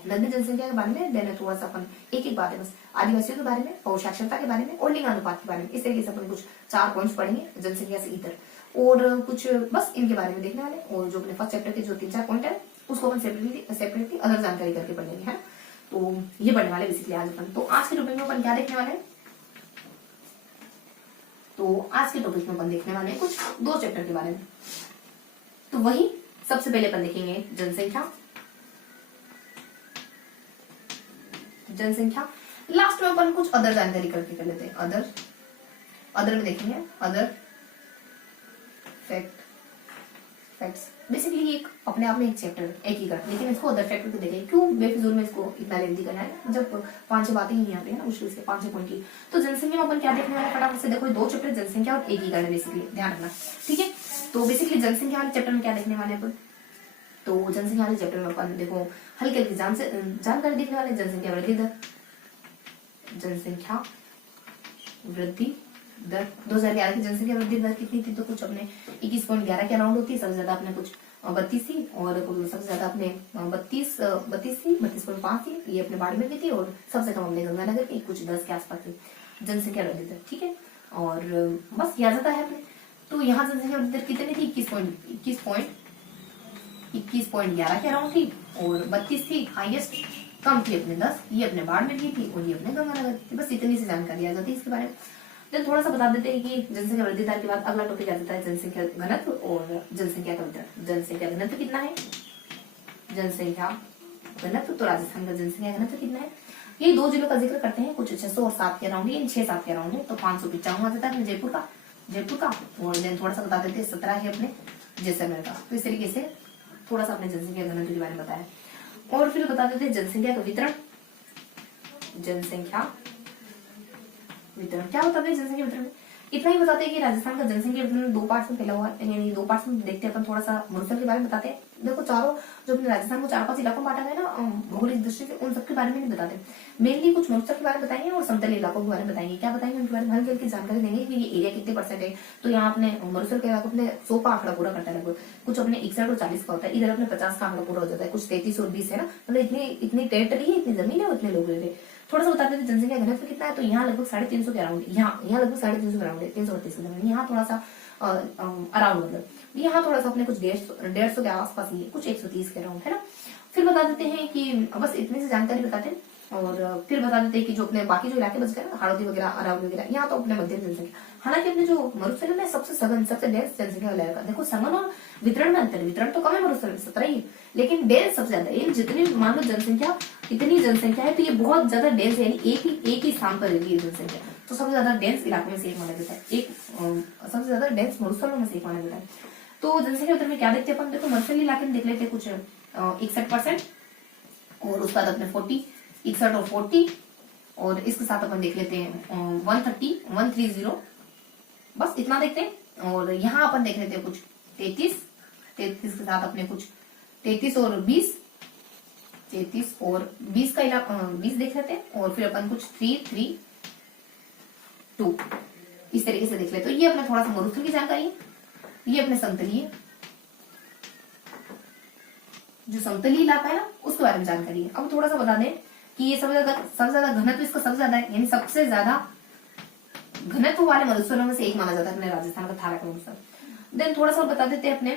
के बारे में। देन थोड़ा सा अपन एक बात है बस आदिवासियों के बारे में और साक्षरता के बारे में और लिंगानुपात के बारे में। इस तरीके से अपन कुछ 4 पॉइंट्स पढ़ेंगे जनसंख्या से इधर, और कुछ बस इनके बारे में देखने वाले। और जो अपने फर्स्ट चैप्टर के जो 3-4 पॉइंट है उसको अपन सेपरेटली अलग जानकारी करके पढ़ लेंगे, है। तो ये पढ़ने वाले बेसिकली आज अपन। तो आज के टॉपिक में अपन क्या देखने वाले हैं, तो आज के टॉपिक में अपन देखने वाले हैं कुछ 2 चैप्टर के बारे में। तो वही सबसे पहले अपन देखेंगे जनसंख्या, लास्ट में अपन कुछ अदर जानकारी करके कर लेते हैं। अदर में देखेंगे अदर फैक्ट्स। बेसिकली एक अपने आप में एक चैप्टर एक ही कर, लेकिन इसको अदर फैक्टर को देखेंगे। क्यों बेफिजूल में इसको इतना लेंथी करना है जब 5-6 बातें ही आती है ना, मुश्किल से 5-6 पॉइंट की। तो जनसंख्या में अपन क्या देखने वाले फटाफट से देखो, 2 चैप्टर जनसंख्या और एकीकरण बेसिकली ध्यान रखना, ठीक है। तो बेसिकली जनसंख्या वाले चैप्टर में क्या देखने वाले अपन, तो जनसंख्या वाले चैप्टर में अपन देखो हल्की हल्की जानकारी देखने वाले। जनसंख्या वृद्धि दर, जनसंख्या वृद्धि दर 2011 की जनसंख्या वृद्धि दर कितनी थी, तो कुछ अपने 21.11 के अराउंड होती है। सबसे ज्यादा अपने कुछ 32 थी और सबसे ज्यादा अपने 32.5 थी, ये अपने बाड़मेर की थी। और सबसे कम अपने गंगानगर की कुछ 10 के आसपास थी जनसंख्या वृद्धि दर, ठीक है। और बस याद आता है अपने, तो यहाँ जनसंख्या वृद्धि दर कितनी थी, 21.11 के अराउंड थी और 32 थी हाईएस्ट, कम थी अपने 10, ये अपने बाड़मेर की थी और ये अपने गंगानगर की। बस इतनी सी जानकारी आ जाती है इसके बारे में। तो थोड़ा सा बता देते हैं कि जनसंख्या वृद्धि दर के बाद अगला टॉपिक आ जाता है जनसंख्या घनत्व और जनसंख्या का वितरण। जनसंख्या घनत्व कितना है, जनसंख्या घनत्व, तो राजस्थान का जनसंख्या घनत्व कितना है। ये 2 जिलों का जिक्र करते हैं, कुछ 600 और 7 के अराउंड, 6-7 के अराउंड है। तो 595 आ जाता है जयपुर का। और देन थोड़ा सा बता देते हैं 17 है अपने जैसलमेर का। तो इस तरीके से थोड़ा सा अपने जनसंख्या घनत्व के बारे में बताया। और फिर बता देते हैं जनसंख्या का वितरण। जनसंख्या वितरण क्या होता है जनसंख्या वितरण में, इतना ही बताते हैं कि राजस्थान का जनसंख्या वितरण 2 पार्ट्स में फैला हुआ है, यानी 2 पार्ट्स में देखते हैं अपन। थोड़ा सा मरुस्थल के बारे में बताते हैं। देखो चारों जो अपने राजस्थान को 4-5 इलाकों में बांटा गया ना भौगोलिक दृष्टि से, उन सबके बारे में नहीं बताते। मेनली कुछ मरुस्थल के बारे में बताएंगे और समतल इलाकों के बारे में बताएंगे। क्या बताएंगे उनके बारे में हल्की हल्की जानकारी देंगे कि ये एरिया कितने % है। तो यहाँ अपने मरुस्थल के इलाकों अपने 100 का आंकड़ा पूरा करता है लगभग, कुछ अपने 61 और 40 का होता है। इधर अपने 50 का आंकड़ा पूरा हो जाता है, कुछ 33 और 20 है ना, मतलब इतनी टेरिटरी है, इतनी जमीन है और इतने लोग रहते हैं। थोड़ा सा बताते थे जनसंख्या घनत्व कितना है, तो यहाँ लगभग 350 के अराउंड, यहाँ लगभग 350 के अराउंड है, 338 के। यहाँ थोड़ा सा अराउंड, मतलब यहाँ थोड़ा सा अपने कुछ 150 के आसपास ही है, कुछ 130 के अराउंड, है ना। फिर बता देते हैं कि बस इतनी सी जानकारी बताते हैं। और फिर बता देते हैं कि जो अपने बाकी जो इलाके बच गए ना, हाड़ौती वगैरह, अरावली वगैरह, यहाँ तो अपने मध्यम जनसंख्या। हालांकि अपने जो मरुस्थल में सबसे सघन, सबसे डेंस जनसंख्या वाला इलाका। देखो सघन और वितरण में अंतर, वितरण तो कम है मरुस्थल में 17 ही, लेकिन डेंस सबसे ज्यादा है। जितनी मान लो जनसंख्या, इतनी जनसंख्या है तो ये बहुत ज्यादा डेंस है, यानी एक ही स्थान पर रहेगी जनसंख्या। तो सबसे ज्यादा डेंस इलाके में से एक माना जाता है, सबसे ज्यादा डेंस मरुस्थलों में से एक माना जाता है। तो जनसंख्या वितरण में क्या देखते हैं अपन, देखो मरुस्थली इलाके में देख लेते हैं कुछ 61%, और उसके बाद अपने 61 और 40, और इसके साथ अपन देख लेते हैं 130, बस इतना देखते हैं। और यहाँ अपन देख लेते हैं कुछ 33 33 के साथ अपने कुछ 33 और 20 का 20 देख लेते हैं, और फिर अपन कुछ 3 3 2 इस तरीके से देख लेते। तो ये अपने थोड़ा सा मरुस्थल की जानकारी है, ये अपने समतलीय, जो समतलीय इलाका है ना उसके बारे में जानकारी है। अब थोड़ा सा बता दें कि ये सबसे ज्यादा घनत्व इसका सबसे ज्यादा है, यानी सबसे ज्यादा घनत्व वाले मरुस्थलों में से एक माना जाता है अपने राजस्थान का थारक मरुस्थल। देन थोड़ा सा बता देते हैं अपने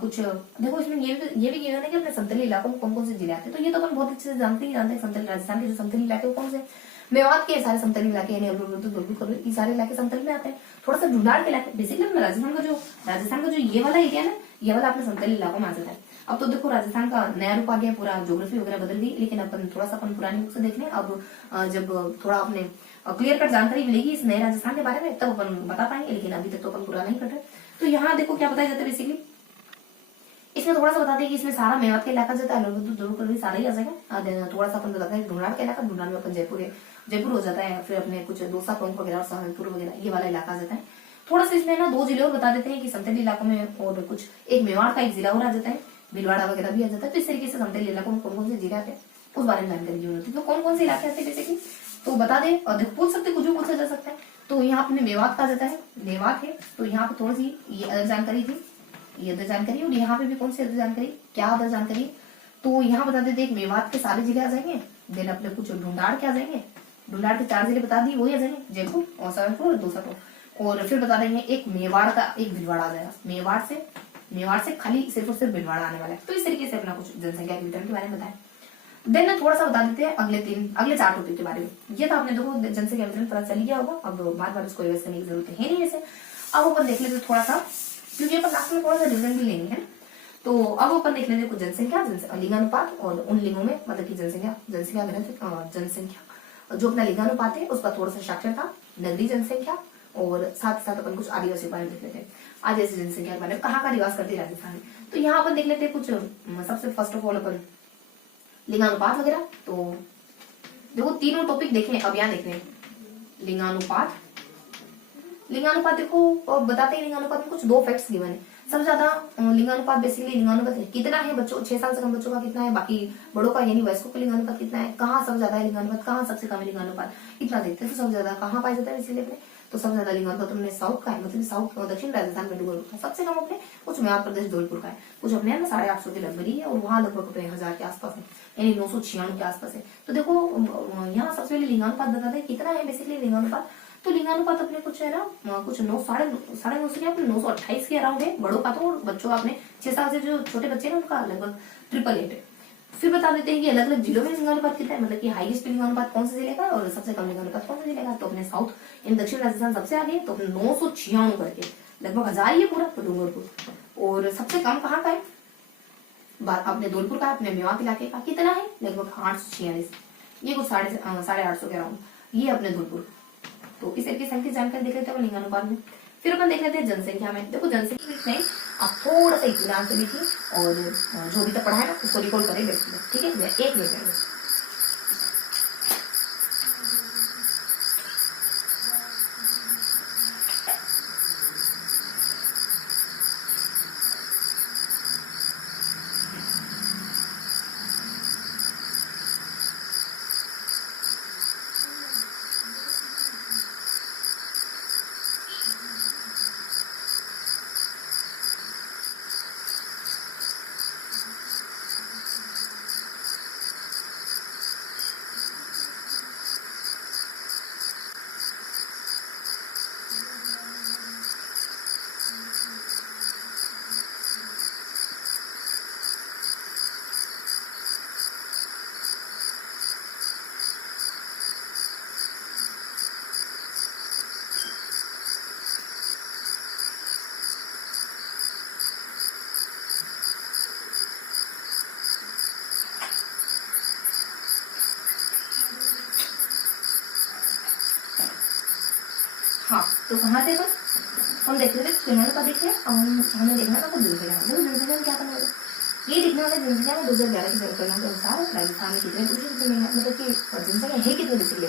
कुछ, देखो इसमें ये भी गिवन है कि अपने समतलीय इलाकों में कौन कौन से जिले आते हैं। तो ये तो अपन बहुत अच्छे से जानते हैं समतलीय राजस्थान के जो समतलीय इलाके कौन से, मेवात के सारे समतलीय इलाके यानी ये सारे इलाके समतल में आते हैं। थोड़ा सा ढूंढाड़ के इलाके, बेसिकली अपने राजस्थान का जो ये वाला एरिया ना, ये वाला अपने समतलीय इलाकों में आ जाता है। अब तो देखो राजस्थान का नया रूप आ गया, पूरा ज्योग्राफी वगैरह बदल गई, लेकिन अपन थोड़ा सा अपन पुरानी बुक से देख लें। अब जब थोड़ा अपने क्लियर कट जानकारी मिलेगी इस नए राजस्थान के बारे में तब अपन बता पाएंगे, लेकिन अभी तक तो अपन पूरा नहीं कर रहे। तो यहाँ देखो क्या बताया जाता है बेसिकली, इसमें थोड़ा सा बताते हैं कि इसमें सारा मेवात का इलाका जाता है, सारा ही आ जाएगा। थोड़ा सा अपन बताते हैं ढूंढाड़ का इलाका, ढूंढाड़ में अपन जयपुर हो जाता है, फिर अपने कुछ दौसा टोंक वगैरह और सहारनपुर वगैरह ये वाला इलाका आ जाता है। थोड़ा सा इसमें ना 2 जिले और बता देते हैं कि समतलीय इलाकों में, और कुछ एक मेवाड़ का एक जिला और आ जाता है, भीलवाड़ा वगैरह भी आ जाता है। तो इस तरीके से समतलीय इलाकों में कौन कौन से जिले आते हैं उस बारे में जानकारी दी होती है। तो कौन कौन से इलाके आते हैं बेसिकली तो बता दे, और देखो पूछ सकते, कुछ भी पूछा जा सकता है। तो यहाँ अपने मेवात का जाता है, मेवात है, तो यहाँ पे थोड़ी सी ये अदर जानकारी थी, ये अदर जानकारी, और यहाँ पे भी कौन सी अदर जानकारी, क्या अदर जानकारी। तो यहाँ बता देते मेवात के सारे जिले आ जाएंगे, देन अपने कुछ ढूंढाड़ के आ जाएंगे, ढूंढाड़ के 4 जिले बता दिए वही आ जाएंगे, जयपुर और सहारनपुर और दौसा टोंक, और फिर बता देंगे एक मेवाड़ का एक भीलवाड़ा आ जाएगा, मेवाड़ से खाली सिर्फ और सिर्फ भीलवाड़ा आने वाला है। तो इस तरीके से अपना कुछ जनसंख्या के वितरण के बारे में बताया। देन थोड़ा सा बता देते हैं अगले 4 टॉपिक के बारे में। ये तो आपने देखो जनसंख्या वितरण पता चल गया होगा, अब बार बार इसको रिवाइज करने की जरूरत है नहीं वैसे। अब अपन देख लेते थोड़ा सा, क्योंकि अपन लास्ट में थोड़ा सा डिफरेंट भी लेंगे है ना। तो अब अपन देख लेते कुछ जनसंख्या लिंगानुपात, और उन लिंगों में मतलब की जनसंख्या जो अपना लिंगानुपात है उसका थोड़ा सा साक्षरता, नगरीय जनसंख्या, और साथ अपन कुछ आदिवासी बारे में देख लेते हैं। आदिवासी जनसंख्या के बारे में कहाँ का निवास करती है राजस्थान में। तो यहाँ अपन देख लेते हैं कुछ, सबसे फर्स्ट ऑफ ऑल अपन लिंगानुपात वगैरह। तो देखो तीनों टॉपिक देखें, अब यहाँ देख रहे हैं लिंगानुपात देखो बताते हैं लिंगानुपात में कुछ 2 फैक्ट्स गिवन है। सबसे ज्यादा लिंगानुपात बेसिकली लिंगानुपात कितना है बच्चों, 6 साल से कम बच्चों का कितना है, बाकी बड़ों का यानी वयस्कों का लिंगानुपात कितना है, कहाँ सबसे ज्यादा है लिंगानुपात, कहाँ सबसे कम है लिंगानुपात, इतना देखते हैं। तो सबसे ज्यादा कहाँ पाया जाता है इसीलिए अपने, तो सबसे ज्यादा लिंगानुपात अपने साउथ का है, मतलब साउथ दक्षिण राजस्थान में डूंगरपुर का। सबसे कम अपने कुछ मध्य प्रदेश धौलपुर का है, कुछ अपने 850 के लगभग ही है, और वहाँ लगभग अपने 1000 के आसपास है, यानी 996 के आसपास है। तो देखो यहाँ सबसे पहले लिंगानुपात बताते हैं कितना है बेसिकली लिंगानुपात। तो लिंगानुपात अपने कुछ है ना कुछ 9 से 928 के अराउंड है बड़ों का, तो और बच्चों का अपने 6 साल से जो छोटे बच्चे हैं उनका लगभग 888 है। फिर बता देते हैं कि अलग अलग जिलों में लिंगानुपात कितना है, मतलब कि हाईएस्ट लिंगानुपात कौन से जिले का और सबसे कम लिंगानुपात कौन से जिले का। तो अपने साउथ इन दक्षिण राजस्थान सबसे आगे, तो अपने 996 करके लगभग 1000 ही है पूरा तो डूंगरपुर। और सबसे कम कहाँ का है, अपने धौलपुर का, अपने मेवात इलाके का कितना है लगभग 846, ये कुछ 850 के अराउंड, ये अपने धौलपुर। तो इस तरीके की जानकारी देख लेते हैं लिंगानुपात में। फिर अपन देख लेते हैं जनसंख्या में। देखो जनसंख्या में आप थोड़ा सा इत्मीनान से देखिए, और जो अभी तक पढ़ा है ना उसको रिकॉर्ड करें बैठिए, ठीक है। 1 मिनट हाँ, तो कहाँ थे हम देख रहे थे लिंगानुपात का देखिए। अब हमें देखना था जनसंख्या में। जनसंख्या में क्या करना होगा, ये देखना होगा जनसंख्या में 2011 की जनगणना के अनुसार राजस्थान में कितने मतलब कि जनसंख्या है कितनी बेसिकली,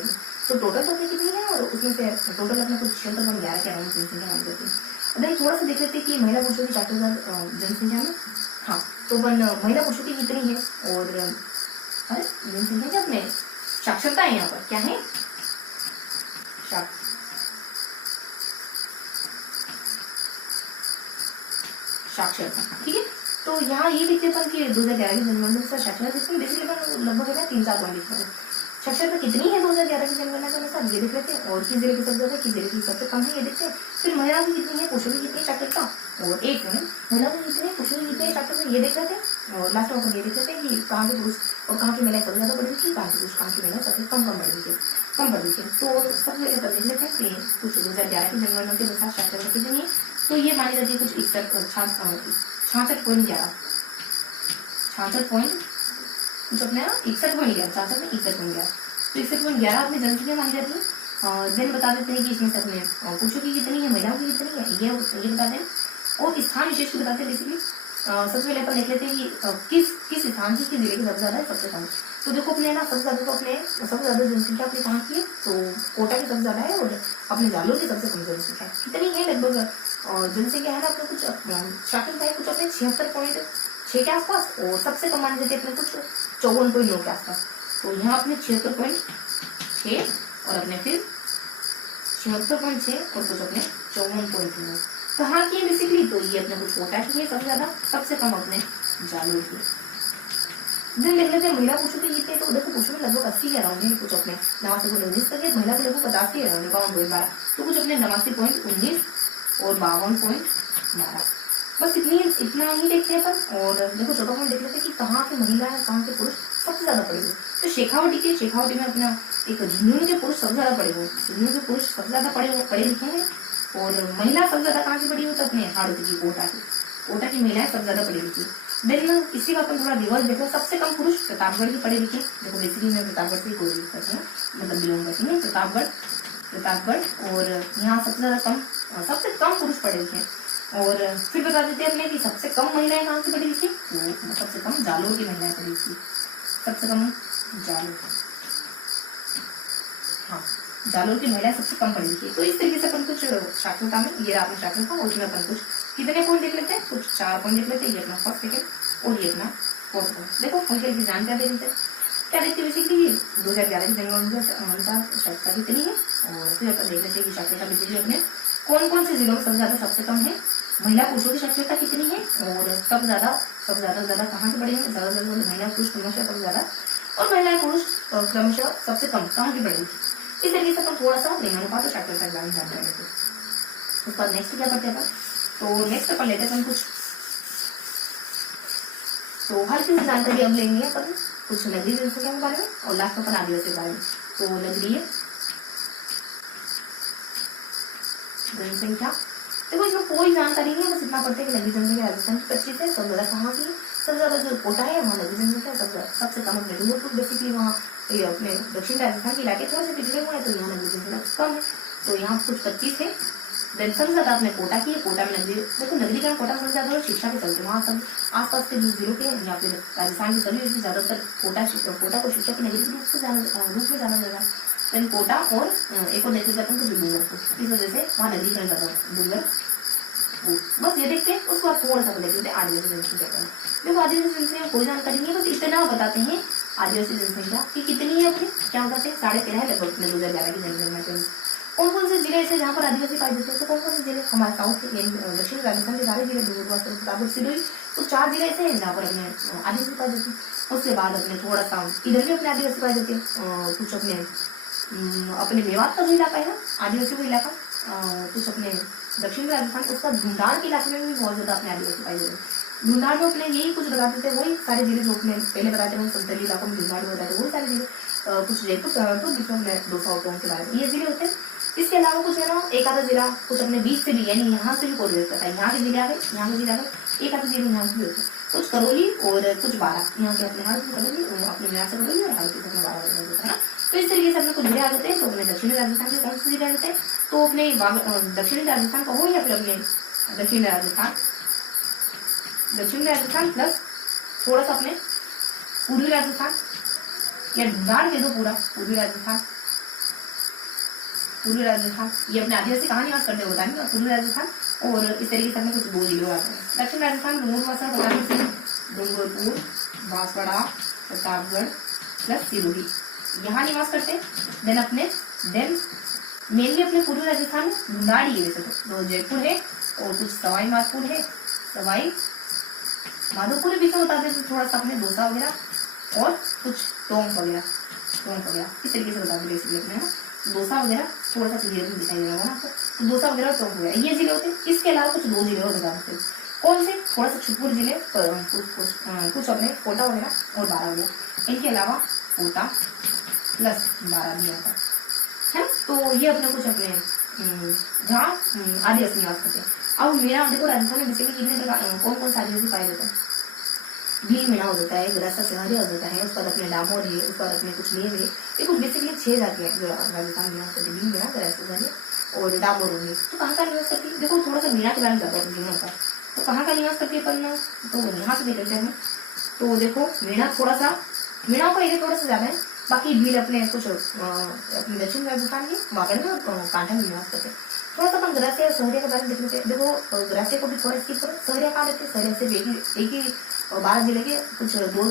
तो टोटल तो कितनी है, और उसमें से टोटल अपने कुछ 76.11 के अराउंड जनसंख्या मान लेते हैं। देन थोड़ा सा देख लेते हैं कि महिला पुरुषों की 60,000 जनसंख्या में। हाँ, तो महिला पुरुषों की कितनी है और अरे जनसंख्या क्या अपने साक्षरता है यहाँ पर क्या है साक्षरता। ठीक है, तो यहाँ ये देखते हैं कि 2011 की जनगणना से साक्षरता कितनी बेसिकली लगभग है 3-4 पॉइंट लिखते हैं। साक्षरता कितनी है 2011 की जनगणना के अनुसार ये देख लेते हैं और किस जिले की सबसे ज्यादा किस जिले की सबसे कम है ये देखते हैं। फिर महिलाओं की कितनी है पुरुषों की कितनी है साक्षरता और एक है महिलाओं की कितनी है पुरुषों की कितनी है साक्षरता ये देख लेते हैं। और लास्ट में ये देख लेते हैं कि कहाँ के पुरुष और कहाँ की महिलाएं सबसे ज्यादा पढ़ी लिखी, कहाँ के पुरुष कहाँ की महिलाएं सबसे कम पढ़ी लिखी। तो सबसे पहले देख लेते हैं कि कुछ 2011 की जनगणना के अनुसार साक्षरता कितनी है। तो ये मानी जाती है कुछ 66.11 कुछ अपने 61.11 66 में 61.11 तो 61.11 अपनी जनसंख्या मानी जाती है। देन बता देते हैं कि इसमें से अपने पुरुषों की कितनी है महिलाओं की कितनी है ये बता दें और स्थान विशेष की बताते हैं। बेसिकली सबसे पहले अपन देख लेते हैं कि किस स्थान की जिले की सबसे ज्यादा है सबसे कम। तो देखो अपने ना सबसे ज्यादा जनसंख्या अपनी कहाँ की है तो कोटा की सबसे ज्यादा है और अपने जालोर की सबसे कम जनसंख्या कितनी है लगभग जनसंख्या है ना अपने कुछ स्टार्टिंग है कुछ अपने 76.6 के आसपास और सबसे कम माने जाते अपने कुछ 54.9 के आसपास। तो यहाँ अपने 76.6 और अपने फिर 76.6 और कुछ अपने 54.9 कहाँ की है बेसिकली तो ये अपने कुछ कोटा की है सबसे ज्यादा सबसे कम अपने जालोर की। दिन देख लेते हैं महिला पुरुषों की जीते तो देखो पुरुषों में लगभग 80 के अराउंड है कुछ अपने 89.19 तक है, महिला के लगभग 50 के अराउंड 52.12 तो कुछ अपने 89.19 और 52.12 बस इतना ही देखते हैं अपन। और देखो छोटा पॉइंट देख लेते हैं कि कहाँ के महिला है कहाँ के पुरुष सबसे ज्यादा पढ़े हुए। तो शेखावटी में अपना एक झुंझुनू के पुरुष सबसे ज्यादा पढ़े हुए, झुंझुनू के पुरुष सबसे ज्यादा पढ़े लिखे हैं और महिला सबसे ज्यादा कहाँ की पढ़ी हुई तो अपने हाड़ोती की कोटा की महिलाएं सबसे ज्यादा पढ़ी लिखी। देन इसी का अपन थोड़ा रिवर्स देखो सबसे कम पुरुष प्रतापगढ़ की पढ़े लिखे। देखो बेसिकली मैं प्रतापगढ़ से कोई करती हूँ मतलब बिलोंग करती हूँ प्रतापगढ़ और यहाँ सबसे कम पुरुष पढ़े लिखे। और फिर बता देते हैं अपने कि सबसे कम महिलाएं कहाँ से पढ़ी लिखी तो सबसे कम जालोर की महिलाएं पढ़ी लिखी सबसे कम जालोर। हाँ, जालोर की महिलाएं सबसे कम पढ़ी लिखी। तो इस तरीके से अपन कुछ साक्षरता में ये आपने साक्षरता उसमें अपन कुछ कितने पॉइंट देख लेते हैं कुछ 4 पॉइंट देख लेते हैं। ये अपना फर्स्ट सेकेंड और ये अपना फोर्थ पॉइंट। देखो हल्की हल्की जानकारी देते क्या देखते हैं बेसिकली 2011 की जनगणना अनुसार साक्षरता कितनी है और फिर अपन देख लेते हैं कि साक्षरता बेसिकली अपने कौन कौन से जिलों में सबसे ज्यादा सबसे कम है, महिला पुरुषों की साक्षरता कितनी है और सबसे ज्यादा कहाँ से बढ़े हैं ज्यादा महिला पुरुष क्रमशः सबसे ज्यादा और महिला पुरुष क्रमशः सबसे कम कहाँ की बढ़ेगी। इस तरीके से अपन थोड़ा सा लिंगानुपात और साक्षरता के बारे में जानते हैं। उसके बाद नेक्स्ट क्या करते हैं अपन तो नेक्स्ट अपन लेते हैं कुछ तो हर चीज जानकारी अब लेंगे अपन कुछ नगरीय जनसंख्या के बारे में और लास्ट अपन आदिवासी के बारे में। तो नगरीय जनसंख्या देखो इसमें कोई जानकारी नहीं है बस इतना पढ़ते हैं कि नगरीय जनसंख्या राजस्थान की 25 है सबसे ज्यादा कहाँ की सबसे ज्यादा जो कोटा है वहाँ नगरीय जनसंख्या सबसे कम अपने डूंगरपुर बेसिकली वहाँ अपने दक्षिण राजस्थान के इलाके थोड़े से पिछड़े हुए हैं तो यहाँ नगरीय जनसंख्या कम है तो यहाँ कुछ 25 है। देन सबसे ज्यादा अपने कोटा की है, कोटा में नगरीय देखो नगरीकरण कोटा में सबसे ज्यादा शिक्षा के चलते वहाँ सब आसपास के जो जिलों के या फिर राजस्थान के सभी ज्यादातर कोटा को शिक्षा के नगरी के रूप में जाना जाएगा। देन कोटा और एक और देख लेते हैं डूंगरपुर इस वजह से वहाँ नगरीकरण ज्यादा डूंगरपुर बस ये देखते हैं। उसके बाद थोड़ा सा देख लेते हैं आदिवासी जनसंख्या। देखो आदिवासी जनसंख्या कोई जानकारी नहीं है बस इतना बताते हैं आदिवासी जनसंख्या की कितनी है अपनी क्या बताते हैं 13.5 है लगभग 2011 की जनगणना के। कौन कौन से जिले ऐसे जहाँ पर आदिवासी पाए जाते हैं तो कौन कौन से जिले हमारे साउथ के दक्षिण राजस्थान के सारे जिले प्रतापगढ़ सिरोही तो 4 जिले ऐसे हैं जहाँ पर अपने आदिवासी पाए जाते हैं। उसके बाद अपने थोड़ा सा इधर भी अपने आदिवासी पाए जाते हैं कुछ अपने मेवात का जो इलाका है ना आदिवासी का इलाका कुछ अपने दक्षिण राजस्थान उसका धुंधार के इलाके में भी बहुत ज्यादा अपने आदिवासी पाए जाते हैं। धुंधार में अपने यही कुछ बताते थे वही सारे जिले जो अपने पहले बताते हैं संतरी इलाकों में धुंधार में बताते वही सारे जिले कुछ जयपुर सहारनपुर जिसमें अपने 200 के बारे में ये जिले होते हैं। इसके अलावा कुछ है ना एक आधा जिला कुछ अपने बीच से भी यानी यहाँ से भी कोरिलेट करता है यहाँ के जिले आ गए यहाँ के जिले आ गए एक आधा जिले यहाँ से भी होते हैं कुछ करौली और कुछ 12 यहाँ के अपने हाथ से करौली अपने यहाँ से करौली और हाथ से 12 होता है ना। तो इस तरीके से अपने कुछ जिले आ जाते हैं तो अपने दक्षिणी राजस्थान के कौन से जिले आ जाते हैं तो अपने दक्षिणी राजस्थान का हो या फिर अपने दक्षिणी राजस्थान प्लस थोड़ा सा अपने पूर्वी राजस्थान या ढूंढाड़ के दो पूरा पूर्वी राजस्थान ये अपने आदिवासी कहाँ निवास करते हैं बताएंगे पूर्वी राजस्थान और इस तरीके से हमें कुछ 2 जिले आते हैं। दक्षिण राजस्थान डूंगरपुर बांसवाड़ा डूंगरपुर बांसवाड़ा प्रतापगढ़ प्लस सिरोही यहाँ निवास करते हैं। देन मेनली अपने पूर्वी राजस्थान में ढूंढाड़ी है, तो जयपुर है और कुछ सवाई माधोपुर है, सवाई माधोपुर बीच में बता दें थोड़ा सा अपने दौसा वगैरह और कुछ टोंक वगैरह इस तरीके से बता दें बेसिकली अपने दौसा वगैरह थोड़ा सा क्लियर में दिखाई दे रहा है आपको, तो दौसा वगैरह और टोंक वगैरह ये जिले होते हैं। इसके अलावा कुछ 2 जिले और बता देते हैं। कौन से? थोड़ा सा छतरपुर जिले, कुछ अपने कोटा वगैरह और 12 वगैरह, इनके अलावा कोटा प्लस 12 भी आता है। तो ये अपने कुछ अपने जहाँ आदिवासी निवास करते हैं। अब मेरा देखो राजस्थान में बेसिकली कितने प्रकार कौन से आदिवासी पाए जाते हैं? भील मीणा हो जाता है, ग्रासा सिंहारिया हो जाता है, उसके बाद अपने डामोर है, उसके बाद अपने कुछ मेव है। देखो बेसिकली 6 जाति है जो राजस्थान में निवास करती है, भील मीणा, ग्रासा सिंहारिया और डामोर होंगे। तो कहाँ का निवास करती है? देखो थोड़ा सा मीणा के बारे में जाता है भील का, तो कहाँ का निवास करती है अपन, तो यहाँ से देख लेते हैं। तो देखो मीणा थोड़ा सा, मीणा का एरिया थोड़ा सा ज्यादा है, बाकी भील अपने कुछ अपने दक्षिण राजस्थान के वागड़ में और कांठा में निवास करते हैं। थोड़ा सा अपन ग्रासिया सहरिया के बारे में देख लेते हैं। देखो ग्रासिया को भी थोड़ा स्किप करो, सहरिया कहाँ लेते हैं? सहरिया से एक ही 12 जिले के कुछ 2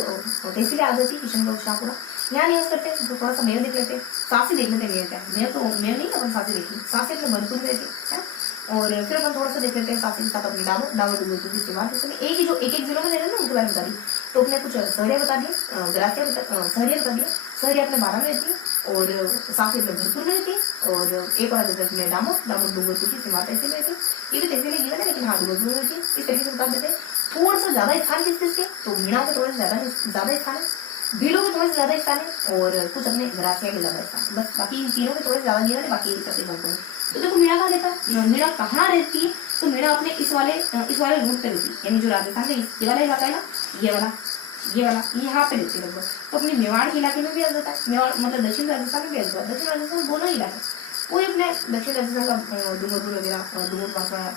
तहसीलें आ जाती है, किशनगढ़ शाहपुरा यहाँ निवास करते हैं। तो थोड़ा सा मेव देख लेते हैं, सासी देख लेते हैं। मेव क्या है? मेव तो मेव नहीं, अपन सासी देखिए, सासी अपने भरतपुर में रहती है। और फिर अपन थोड़ा सा देख लेते हैं सासी के साथ अपने डामोर डूंगरपुर की सीमा, एक ही जो एक जिलों में दे रहे हैं ना उनके बारे में बता दी। तो अपने कुछ सहरिया बता दिए, ग्रासिया सहरिया बता दिए, सहरिया अपने 12 में रहती है और सासी अपने भरतपुर में रहती है। और एक और अपने डामोर डूंगरपुर की सीमा तहसील में रहती है। ये भी तहसील गिवन है लेकिन हाँ डूंगरपुर में रहती है। इस तरीके से बता देते हैं। थोड़ा सा ज्यादा स्थान किसके, तो मीणा के थोड़ा सा ज्यादा स्थान है, भीलों के थोड़े से ज्यादा स्थान है और कुछ अपने ग्रासिया के ज्यादा स्थान, बस बाकी इन तीनों के थोड़े ज्यादा गिवन है, बाकी सबसे कम है। तो देखो मीणा कहाँ रहता है? मीणा कहाँ रहती है? तो मीणा अपने इस वाले रूट पे रहती है, यानी जो राजस्थान का ये वाला इलाका है ना, ये वाला यहाँ पे रहती है लगभग। तो अपने मेवाड़ के इलाके में भी आ जाता है, मेवाड़ मतलब दक्षिण राजस्थान में भी आ जाता है। दक्षिण राजस्थान दोनों ही इलाके कोई अपने दक्षिण राजस्थान का डूंगरपुर वगैरह, डूंगरपुर बांसवाड़ा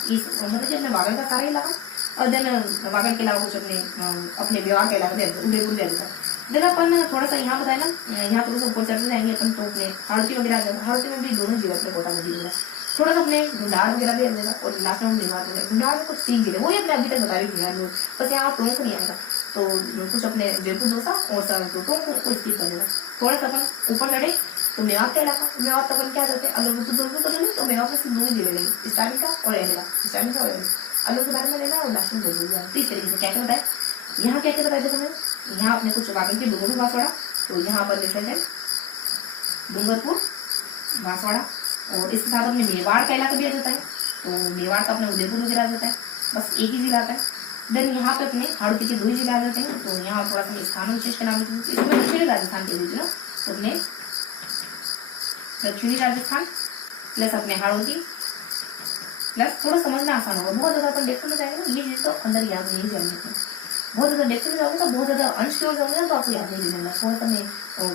मतलब अपने वागड़ का सारा इलाका, और देन वागड़ के अलावा कुछ अपने मेवाड़ के इलाके में उदयपुर भी आ जाता है। देन अपन थोड़ा सा यहाँ बताए ना, यहाँ थोड़ा सा ऊपर चढ़ते जाएंगे अपन तो अपने हाड़ौती वगैरह आ जाएगा। हाड़ौती में भी दोनों जिले अपने कोटा में जिले थोड़ा सा अपने ढूंढाड़ वगैरह भी आ जाएगा और लास्ट में निवाड़ वगैरह। ढूंढाड़ में कुछ 3 जिले वही अपने अभी तक बता रही थी, बस यहाँ टोंक नहीं आएगा। तो कुछ अपने जयपुर दौसा और सहारनपुर टोंक को स्किप कर देगा। थोड़ा सा अपन ऊपर चढ़े तो मेवात का इलाका, मेवात अपन क्या करते हैं, अगर दोनों को लेंगे तो मेवात में सिर्फ 2 जिले लेंगे, स्टार्टिंग का और एंड का, स्टार्टिंग का और एंड अलग के बारे में लेना और लास्ट में दो जिले। तो इस तरीके से क्या क्या बताए, यहाँ क्या क्या बताए थे हमें, यहाँ अपने कुछ वागड़ के डूंगरपुर बांसवाड़ा, तो यहाँ पर डिफरेंट है डूंगरपुर बांसवाड़ा, और इसके साथ अपने मेवाड़ का इलाका भी आ जाता है। तो मेवाड़ का अपने उदयपुर वगैरह आ जाता है, बस एक ही जिला आता है। देन यहाँ पे अपने हाड़ौती के 2 जिले आ जाते हैं। तो यहाँ थोड़ा सा स्थान विशेष के नाम इसमें दक्षिणी राजस्थान के बीच में, तो अपने दक्षिणी राजस्थान प्लस अपने हाड़ौती प्लस थोड़ा समझना आसान होगा। बहुत ज्यादा अपन डेप्थ में जाएंगे ना, ये चीज तो अंदर याद नहीं जाएंगे। बहुत ज्यादा डेप्थ में जाओगे तो बहुत ज्यादा अंश की ओर जाओगे ना तो आपको याद नहीं रहेगा। थोड़ा सा मैं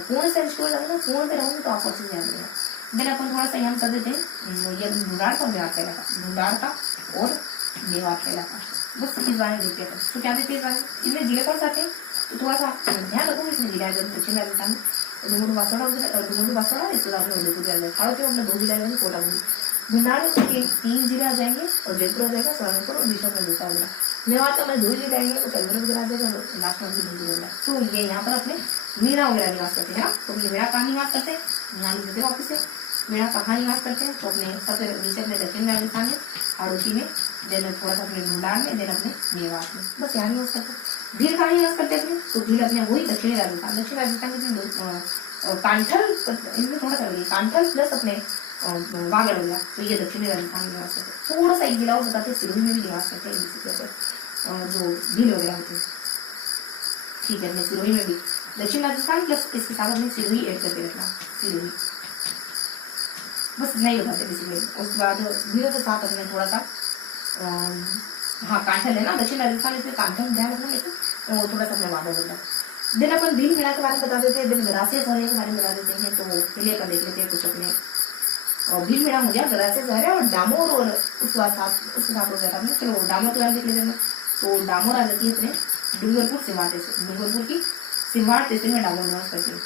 पूर्ण से अंश की ओर जाऊंगा, पूर्ण पे रहूंगी तो आपको अच्छे से याद रहेगा। देन अपन थोड़ा सा यहाँ कर देते हैं ये ढूंढाड़ का मेवाड़ का इलाका, ढूंढाड़ का और मेवाड़ का इलाका, बस इस बारे में देखते हैं। तो क्या देखते हैं इसमें जिले कौन से आते हैं, तो थोड़ा सा ध्यान रखो इसमें जिला है दक्षिण राजस्थान में डूंगरपुर बांसवाड़ा इसके साथ में उदयपुर आ जाएगा। हाड़ौती में अपने 2 जिले आएंगे, कोटा में ढूंढाड़ में 3 जिले आ जाएंगे और जयपुर आ जाएगा, सहारनपुर और बीच में दूसरा होगा। मेवाड़ का अपने 2 जिले आएंगे, कुछ अलवर वगैरह आ जाएगा और लास्ट में भी 2 जिले। तो ये यहाँ पर अपने मीणा वगैरह निवास करते हैं ना। तो मीणा कहाँ निवास करते हैं, यहाँ लिख देते हैं वापिस से मीणा कहाँ निवास करते हैं, तो अपने सबसे नीचे अपने दक्षिण राजस्थान में हाड़ौती में, देन थोड़ा सा अपने ढूंढाड़ में, देन अपने मेवाड़ में, बस यहाँ निवास करते हैं। भील कहाँ निवास करते हैं अपने, तो भील अपने वही दक्षिणी राजस्थान में कांठल, इनमें थोड़ा सा कांठल प्लस अपने वागड़ हो गया, तो ये दक्षिणी राजस्थान में निवास करते हैं। थोड़ा सा एक जिला और बताते हैं, सिरोही में भी निवास करते हैं जो भील वगैरह होते हैं। ठीक है, अपने सिरोही में भी दक्षिण राजस्थान प्लस इसके साथ अपने सिरोही ऐड करके रखना, सिरोही बस नहीं बताते बेसिकली। उसके बाद भीलों के साथ अपने थोड़ा सा हाँ कांठल है ना दक्षिण राजस्थान, इसमें कांठल ध्यान रखना, लेकिन वो थोड़ा सा अपने वागड़ होता है। दिन अपन भील मीणा के बारे में बता देते हैं, दिन ग्रासिया सहरिया के बारे में बता देते हैं। तो पहले अपन देख लेते हैं कुछ अपने भील मीणा हो गया, ग्रासिया सहरिया और डामोर, और उसके साथ हो जाता है। चलो डामोर के बारे में देख लेते हैं। तो डामोर आ जाती है अपने डूंगरपुर सिवाड़ तहसील, डूंगरपुर की सिवाड़ तहसील में डामोर निवास करती है।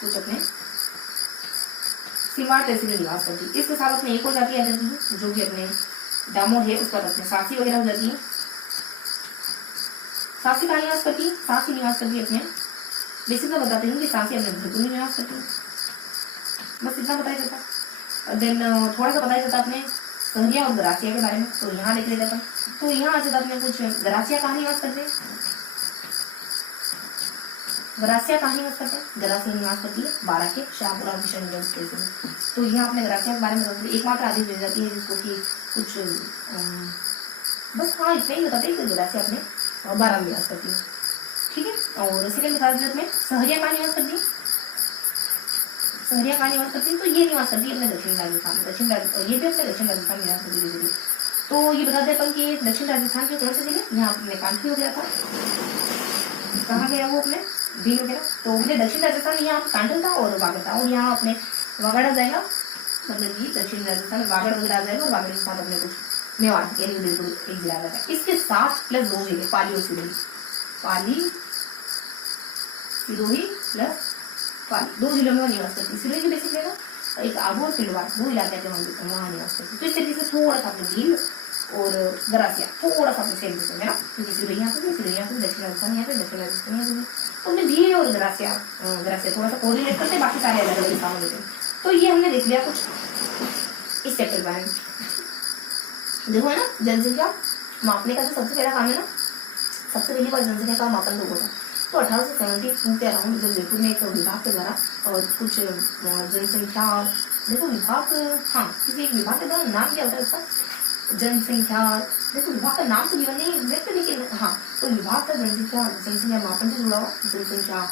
कुछ अपने सीमार तहसील में निवास करती है। इसके साथ अपने एक और जाति आ जाती है जो कि अपने दामोह है उसका अपने सासी वगैरह हो जाती है। सासी कहाँ निवास करती है? सासी निवास करती है अपने, बेसिक तो बताते हैं कि सासी अपने भरतपुर में निवास करती है, बस इतना बताया जाता। देन थोड़ा सा बताया जाता अपने सहरिया और गरासिया के बारे में, तो यहाँ देख लेते अपन। तो यहाँ आ जाता अपने कुछ गरासिया कहाँ निवास करते हैं, गरासिया कहाँ निवास करते हैं, गरासिया निवास करती है बारां के शाहपुरा किशनगंज स्टेशन में। तो यहाँ अपने गरासिया के बारे में एकमात्र आदेश दे जाती है जिसको कि कुछ बस हाँ इतना ही बताते हैं कि गरासिया अपने बारां निवास करती है, ठीक है। और सेकंड बता देते अपने सहरिया कहाँ निवास करती है, सहरिया कहाँ निवास करती है, तो ये निवास करती है अपने दक्षिण राजस्थान, ये भी अपने दक्षिण राजस्थान निवास करती है। तो ये बताते अपन कि दक्षिण राजस्थान के कौन से जिले, यहाँ अपने कानपुर वगैरह था, कहाँ गया वो अपने भील वगैरह, तो अपने दक्षिण राजस्थान में यहाँ कांठल था और वागड़ था, और यहाँ अपने वागड़ आ जाएगा, मतलब कि दक्षिण राजस्थान में वागड़ वगैरह आ जाएगा, और वागड़ के साथ अपने कुछ मेवाड़ यानी उदयपुर एक जिला आ जाता है। इसके साथ प्लस 2 जिले पाली और सिरोही, पाली सिरोही प्लस पाली 2 जिलों में निवास करती है। सिरोही की बेसिक लेगा एक आबू और पिलवाड़ 2 इलाके के वहाँ निवास करती है। तो इस तरीके से थोड़ा सा अपने भील और गरासिया थोड़ा सा सेम है ना, क्योंकि सिरोही यहाँ पे दक्षिण राजस्थान यहाँ पे दक्षिण राजस्थान यहाँ पे, तो हमने भील और गरासिया थोड़ा सा कोरिलेट करते, बाकी सारे अलग अलग काम होते हैं। तो ये हमने देख लिया कुछ इस चैप्टर बारे में। देखो है ना, जनसंख्या मापने का जो सबसे पहला काम है ना, सबसे पहली बार जनसंख्या का मापन लोग होता है। तो 1872 के अराउंड जब जयपुर में एक विभाग के द्वारा और कुछ जनसंख्या, देखो विभाग, हाँ किसी एक विभाग के द्वारा नाम क्या होता है उसका, जनसंख्या, देखो विभाग का नाम तो जीवन नहीं एग्जैक्ट, लेकिन हाँ तो विभाग का जनसंख्या मापन से जुड़ा हुआ, जनसंख्या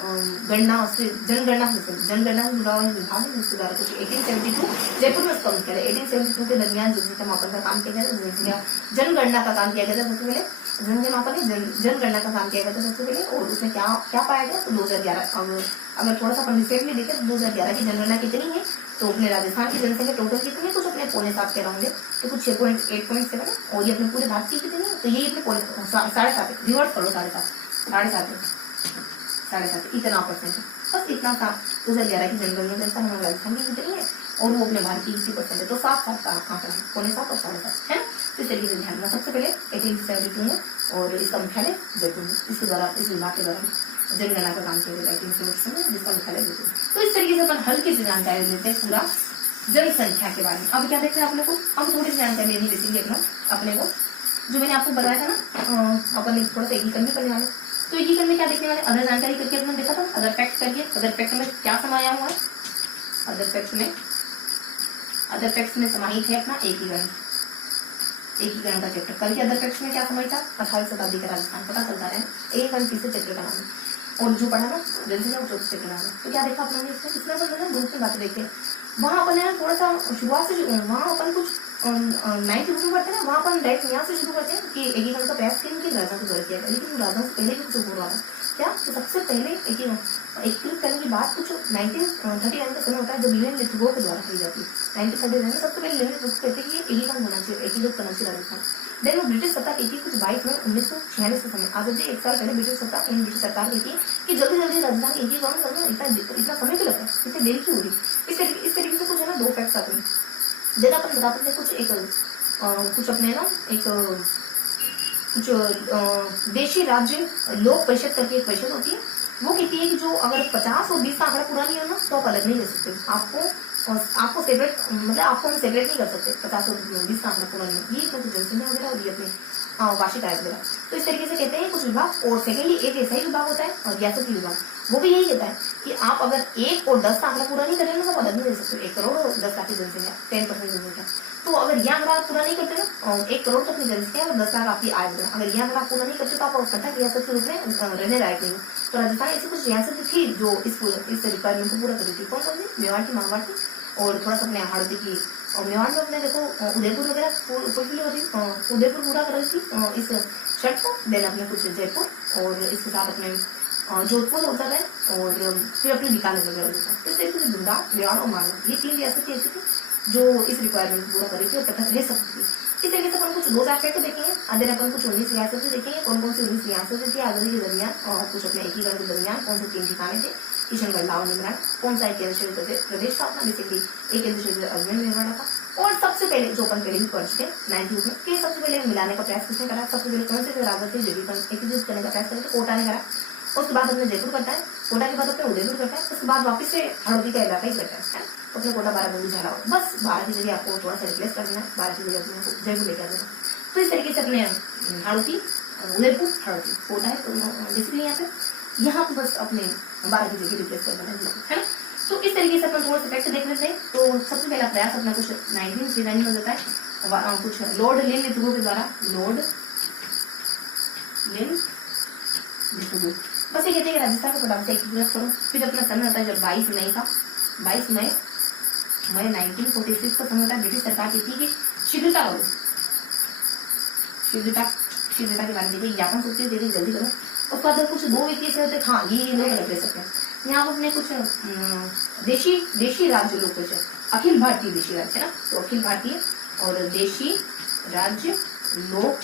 गणना से जनगणना से जुड़ा हुआ विभाग है, जिसके द्वारा कुछ 1872 जयपुर में उसका मुख्यालय 1872 के दरमियान जनसंख्या मापन का काम किया गया था, जनसंख्या जनगणना का काम किया गया था सबसे पहले, जनसंख्या मापन जनगणना का काम किया गया था सबसे पहले। और उसमें क्या क्या पाया गया, तो 2011 अगर थोड़ा सा अपन रिसेंटली देखें तो 2011 की जनगणना कितनी है, तो अपने राजस्थान की जनसंख्या टोटल कितनी है, कुछ अपने 6.5 के अराउंड है, तो कुछ 6.8.7 है, और ये अपने पूरे भारत की कितनी है, तो ये अपने 7.5 रिवर्स करो 7.5 इतना परसेंट है, बस इतना था। 2011 की जनगणना के अनुसार हमारे राजस्थान की कितनी है और वो अपने भारत की 80% है, तो 7.7 का आंकड़ा है, 7.5 और 7.5 है ना। तो इस तरीके से ध्यान रखना, सबसे पहले 1872 में और इसका मुख्यालय जयपुर में, इसके द्वारा इस विभाग के द्वारा जनगणना का काम किया गया 1872 में, जिसका मुख्यालय जयपुर। तो इस तरीके से अपन हल्की सी जानकारी लेते हैं पूरा जनसंख्या के बारे में। अब क्या देखते हैं अपने को, अब थोड़ी सी जानकारी लेनी बेसिकली अपने को, जो मैंने आपको बताया था ना, अपन थोड़ा सा एकीकरण भी करने वाले। तो एकीकरण में क्या देखने वाले, अदर जानकारी करके अपने देखा था, अदर फैक्ट करके, अदर फैक्ट में क्या समाया हुआ है, अदर फैक्ट्स में समाहित है अपना एकीकरण का चैप्टर। कल के अदर फैक्ट्स में क्या समाहित था, 18वीं शताब्दी का राजस्थान, पता चलता है 1 चैप्टर का नाम है, और जो पढ़ा ना जनसंख्या 4 चैप्टर का नाम है। तो क्या देखा अपने इसमें अपन बहुत सी बातें देखते हैं, वहाँ अपन है थोड़ा सा शुरुआत से, वहाँ अपन कुछ 9th बुक में पढ़ते हैं ना, वहाँ अपन डायरेक्ट यहाँ से शुरू करते हैं कि एकीकरण का प्रयास किन राजा को द्वारा किया गया, लेकिन राजा से पहले भी कुछ हो रहा था क्या, तो सबसे पहले एकीकृत करने की बात कुछ 1939 का समय होता है, जब लेनिन लिथुगो के द्वारा की जाती है। 1939 में सबसे पहले लेनिन लिथुगो कहते हैं कि एकीकरण होना चाहिए, एकीकृत करना चाहिए राजस्थान। देन वो ब्रिटिश सत्ता की थी कुछ 22 में 1946 के समय, आजादी 1 साल पहले ब्रिटिश सरकार कहती है कि जल्दी जल्दी राजस्थान एकीकरण करना, इतना समय क्यों लगता है, इतनी देर क्यों हो रही। इस तरीके से कुछ है ना 2 फैक्ट्स आते हैं। देन अपन बताते थे कुछ अपने ना जो देशी राज्य लोक परिषद करके एक परिषद होती है, वो कहती है कि जो अगर 50 और 20 का आंकड़ा पूरा नहीं है ना, तो आप अलग नहीं ले सकते, आपको सेपरेट, मतलब आपको हम सेपरेट नहीं कर सकते 50 और 20 का आंकड़ा पूरा नहीं है, ये जनसंख्या वगैरह और ये अपने वार्षिक आय वगैरह। तो इस तरीके से कहते हैं कुछ विभाग, और सेकेंडली एक ऐसा ही विभाग होता है और रियासती विभाग, वो भी यही कहता है कि आप अगर 1 और 10 का आंकड़ा पूरा नहीं करेंगे तो अलग नहीं ले सकते, 1 करोड़ और 10 लाख की जनसंख्या 10% जनसंख्या। तो अगर यह आंकड़ा आप पूरा नहीं करते ना, 1 करोड़ तक की जनसंख्या और 10 लाख आपकी आय वगैरह, अगर यह आंकड़ा पूरा नहीं करते तो आप पृथक रियासत के रूप में रहने लायक नहीं। तो राजस्थान ऐसी कुछ रियासत थी जो इस रिक्वायरमेंट को पूरा कर थी। कौन कौन सी, मेवाड़ की, मारवाड़ की, और थोड़ा सा अपने हाड़ौती की, और मेवाड़ में अपने देखो उदयपुर वगैरह, उदयपुर पूरा कर रही थी इस शर्त को। देन अपने कुछ जयपुर, और इसके साथ अपने जोधपुर होता है, और फिर अपने बीकानेर वगैरह होता है। तो सिर्फ धुंधा, मेवाड़ और मारवाड़, ये 3 रियासतें ऐसी थी जो इस रिक्वायरमेंट पूरा कर रही थी और पृथक रह सकती थी। इस तरीके से अपन कुछ दो एस्पेक्ट देखेंगे। अगर अपन कुछ 19 रियासतें देखेंगे, कौन कौन सी 19 रियासतें थी आजादी के दरमियान, और कुछ अपने एकीकरण के दरमियान कौन से 3 ठिकाने थे, किशनगढ़, लाहौर, निमरान, कौन सा एक केंद्र शासित प्रदेश था अपना, बेसिकली एक केंद्र शासित अजमेर मेवाड़ा था। और सबसे पहले जो अपन पहले भी पढ़ चुके 90s में कि सबसे पहले मिलाने का प्रयास किसने करा, सबसे पहले कौन से राजा थे जो एकीकृत करने का प्रयास करे थे, कोटा ने करा। उसके बाद अपने जयपुर करता है, कोटा के बाद अपने उदयपुर करता है, उसके बाद वापस से हड़ौती का इलाका ही करता है, तो अपने कोटा 12 बंदी झाला, बस 12 की जगह आपको थोड़ा सा रिप्लेस कर देना है, 12 की जगह अपने जयपुर लेके आ देना। तो इस तरीके से अपने हड़ौती, उदयपुर, हड़ौती, कोटा है, तो बेसिकली यहाँ पे बस अपने 12 की जगह रिप्लेस कर देना है ना। तो इस तरीके से अपन थोड़ा सा फैक्ट देख लेते हैं। तो सबसे पहला प्रयास अपना कुछ 1939 में होता है, कुछ लॉर्ड लिन लिथुगो के द्वारा, लॉर्ड लिन लिथुगो, बस ये कहते हैं कि राजस्थान को फटाफट से एकीकृत करो। फिर अपना समय होता है जब 22 मई का, 22 मई 1946 का समय होता है। ब्रिटिश सरकार कहती है कि शीघ्रता करो, शीघ्रता के बारे में देखिए, ज्ञापन सूची दे जल्दी करो। उसके बाद कुछ दो व्यक्ति ऐसे होते हैं, हाँ ये लोग अलग ले सकते हैं। यहाँ पर अपने कुछ देशी राज्य लोग कुछ अखिल भारतीय देशी राज्य है ना, तो अखिल भारतीय और देशी राज्य लोक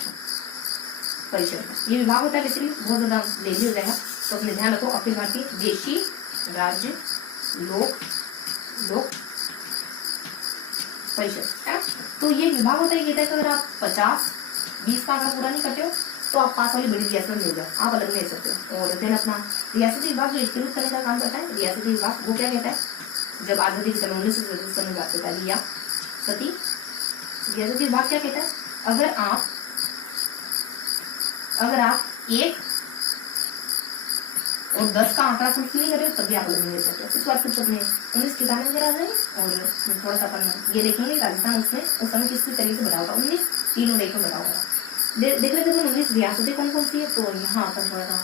परिषद, ये विभाग होता है, बेसिकली बहुत ज्यादा लेजी हो जाएगा, तो अपने ध्यान रखो, अखिल भारतीय देशी राज्य लोक परिषद है ना। तो ये विभाग होता है, ये कहता है कि अगर आप 50-20 का आंकड़ा पूरा नहीं करते हो तो आप पास वाली बड़ी रियासत में मिल जाओ, आप अलग ले सकते हो। और फिर अपना रियासती विभाग जो एकीकृत करने का काम करता है, रियासती विभाग वो क्या कहता है, जब आजादी के सन 1947 में बात होता है रियासती विभाग क्या कहता है, अगर आप 1 और 10 का आंकड़ा फुलफिल नहीं करे तभी आप अलग ले सकते हो। इसके बाद कुछ अपने 19 ठिकाने नजर आ जाएंगे, और थोड़ा सा अपन ये देखेंगे राजस्थान उसमें उस समय किस तरीके से बता होगा, 19 3 और 1 में बता होगा। देख लेते हैं 19 रियासतें कौन कौन सी है, तो यहाँ अपन थोड़ा सा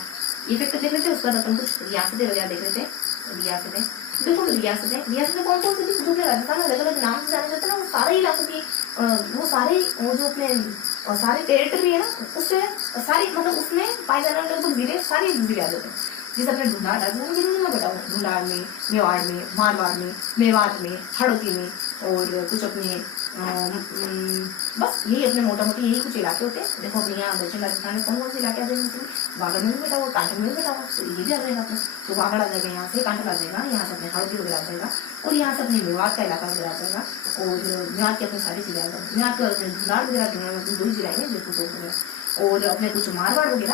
इफेक्ट देख लेते हैं। उसके बाद अपन कुछ रियासतें वगैरह देख लेते हैं। रियासतें देखो, रियासतें कौन कौन सी थी, जो अपने राजस्थान में अलग अलग नाम से जाने जाते हैं ना, वो सारे इलाकों की वो जो अपने सारे टेरिटरी है ना, उससे सारी मतलब उसमें पाए जाने वाले लगभग जिले सारे जिले आ जाते हैं। जैसे अपने ढूंढाड़ राजस्थान के में बताओ, ढूंढाड़ में, मेवाड़ में, मारवाड़ में, मेवात में, हड़ौती में, और कुछ अपने बस यही अपने मोटा मोटी यही कुछ इलाके होते हैं। देखो अपने यहाँ दक्षिण राजस्थान में कौन कौन से इलाके आ जाएंगे, वागड़ में भी बेटा हुआ, कांठल में भी बेटा हुआ, तो ये भी आ जाएगा अपने, तो वागड़ आ जाएगा, यहाँ से कांठल आ जाएगा, यहाँ से अपने हड़ौती वगैरह आ जाएगा, और यहाँ से अपने मेवात का इलाका वगैरह आ जाएगा, और मेवात के अपने सारी चीजें आ जाएंगे। मेवात के अपने ढूंढाड़ वगैरह 2 जिले आएंगे, जयपुर तो वगैरह, और अपने कुछ मारवाड़ अपने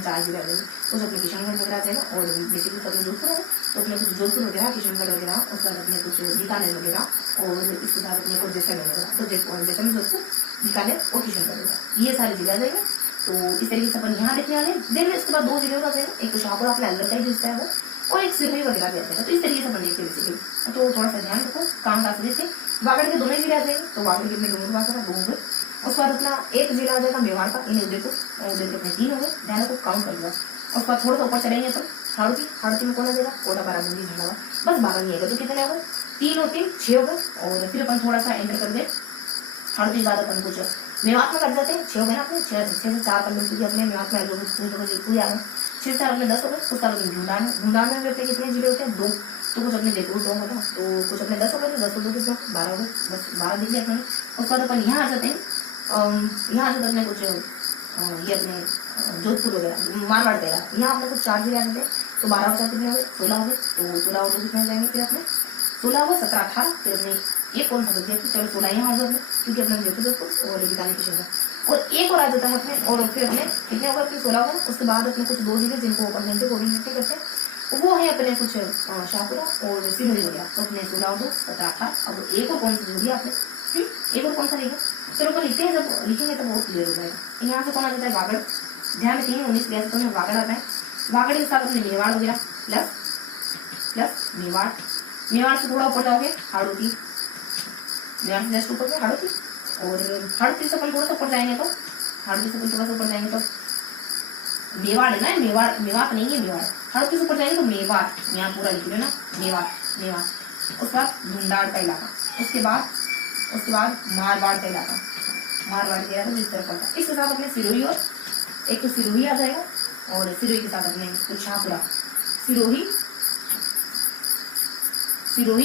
4 जिले आ जाएंगे, कुछ अपने किशनगढ़ वगैरह आ जाएगा, और बेसिकली अपने जोधपुर है तो अपने कुछ जोधपुर वगैरह, किशनगढ़ वगैरह, उसके बाद अपने कुछ बीकानेर वगैरह, और इसके साथ अपने कुछ जैसलमेर वगैरह, तो जैसलमेर, जोधपुर, बीकानेर और किशनगढ़ वगैरह, ये सारे जिले आ जाएंगे। तो इस तरीके से अपन यहाँ देखने वाले देन इसके बाद 2 जिले का जाएगा, एक तो शाहपुर अपने अंदर का ही जिसका है वो, और एक सिरोही वगैरह भी आ जाएगा। तो इस तरीके से अपन देखते हैं, तो थोड़ा सा ध्यान रखो काम का से वागड़ के दोनों जिले आ जाएंगे, तो वागड़ के अपने डूंगर, उसके बाद अपना एक जिला आ जाएगा मेवाड़ का, इन्हें उदयपुर, और उदयपुर अपने 3 हो गए, ध्यान रखो काउंट कर लो। उसके बाद थोड़ा सा ऊपर चलेंगे अपन हड़ौती में कौन आ जाएगा, कोटा, 12 बूंदी, झंडा, बस 12 नहीं आएगा, तो कितने आ गए, 3 और 3 6 हो गए। और फिर अपन थोड़ा सा एंटर कर दे हड़ौती के बाद अपन कुछ मेवात में कर जाते हैं, 6 हो गए ना अपने, 6 से 4 कर लो, अपने मेवात में पूरी आ गए, 6 से 4 अपने 10 हो गए। उसका ढूंढाड़ में अपने कितने जिले होते हैं, 2, तो कुछ अपने जयपुर 2 होगा, तो कुछ अपने 10 हो गए, 10 को 2 किस 12 हो गए, बस 12 दिख लिया अपने। उसके बाद अपन यहाँ आ जाते हैं, यहाँ से अपने कुछ ये अपने जोधपुर वगैरह, मारवाड़ वगैरह, यहाँ अपने कुछ 4 जिले आ जाते हैं, तो 12 और 4 कितने हो गए, 16 हो गए, तो 16 और 2 कितने जाएंगे, फिर अपने 16 हो गए, 17 18, फिर अपने ये कौन सा सब्जेक्ट, चलो 16 यहाँ आ जाओगे, क्योंकि अपने जयपुर जोधपुर और बीकानेर किशनगढ़, और एक और आ जाता है अपने, और फिर अपने कितने होगा, फिर 16 होगा। उसके बाद अपने कुछ 2 जिले जिनको अपन कोऑर्डिनेट करते हैं, वो है अपने कुछ शाहपुरा और सिरोही हो गया, तो अपने 16 और 2 17 18। अब एक और कौन सा जो दिया आपने, एक और कौन सा लिखा, चलो अपन लिखते हैं, जब लिखेंगे तो बहुत क्लियर हो जाएगा। यहाँ से कौन आ जाता है, वागड़, ध्यान रखिए 19 रियासतों में वागड़ आता है, वागड़ के साथ अपने मेवाड़ वगैरह प्लस मेवाड़ से थोड़ा ऊपर जाओगे हड़ौती, मेवाड़ से जस्ट ऊपर हड़ौती, और हड़ौती से अपन थोड़ा सा ऊपर जाएंगे तो हड़ौती से थोड़ा सा ऊपर जाएंगे तो मेवाड़ है ना, मेवात नहीं है, मेवाड़, हड़ौती से ऊपर जाएंगे तो मेवाड़, यहाँ पूरा लिख लो ना, मेवाड़। उसके बाद ढूंढाड़ का इलाका, उसके बाद मारवाड़ का इलाका, जिस तरह पड़ता है। इसके साथ अपने सिरोही, और एक तो सिरोही आ जाएगा, और सिरोही के साथ अपने कुछ शाहपुरा, सिरोही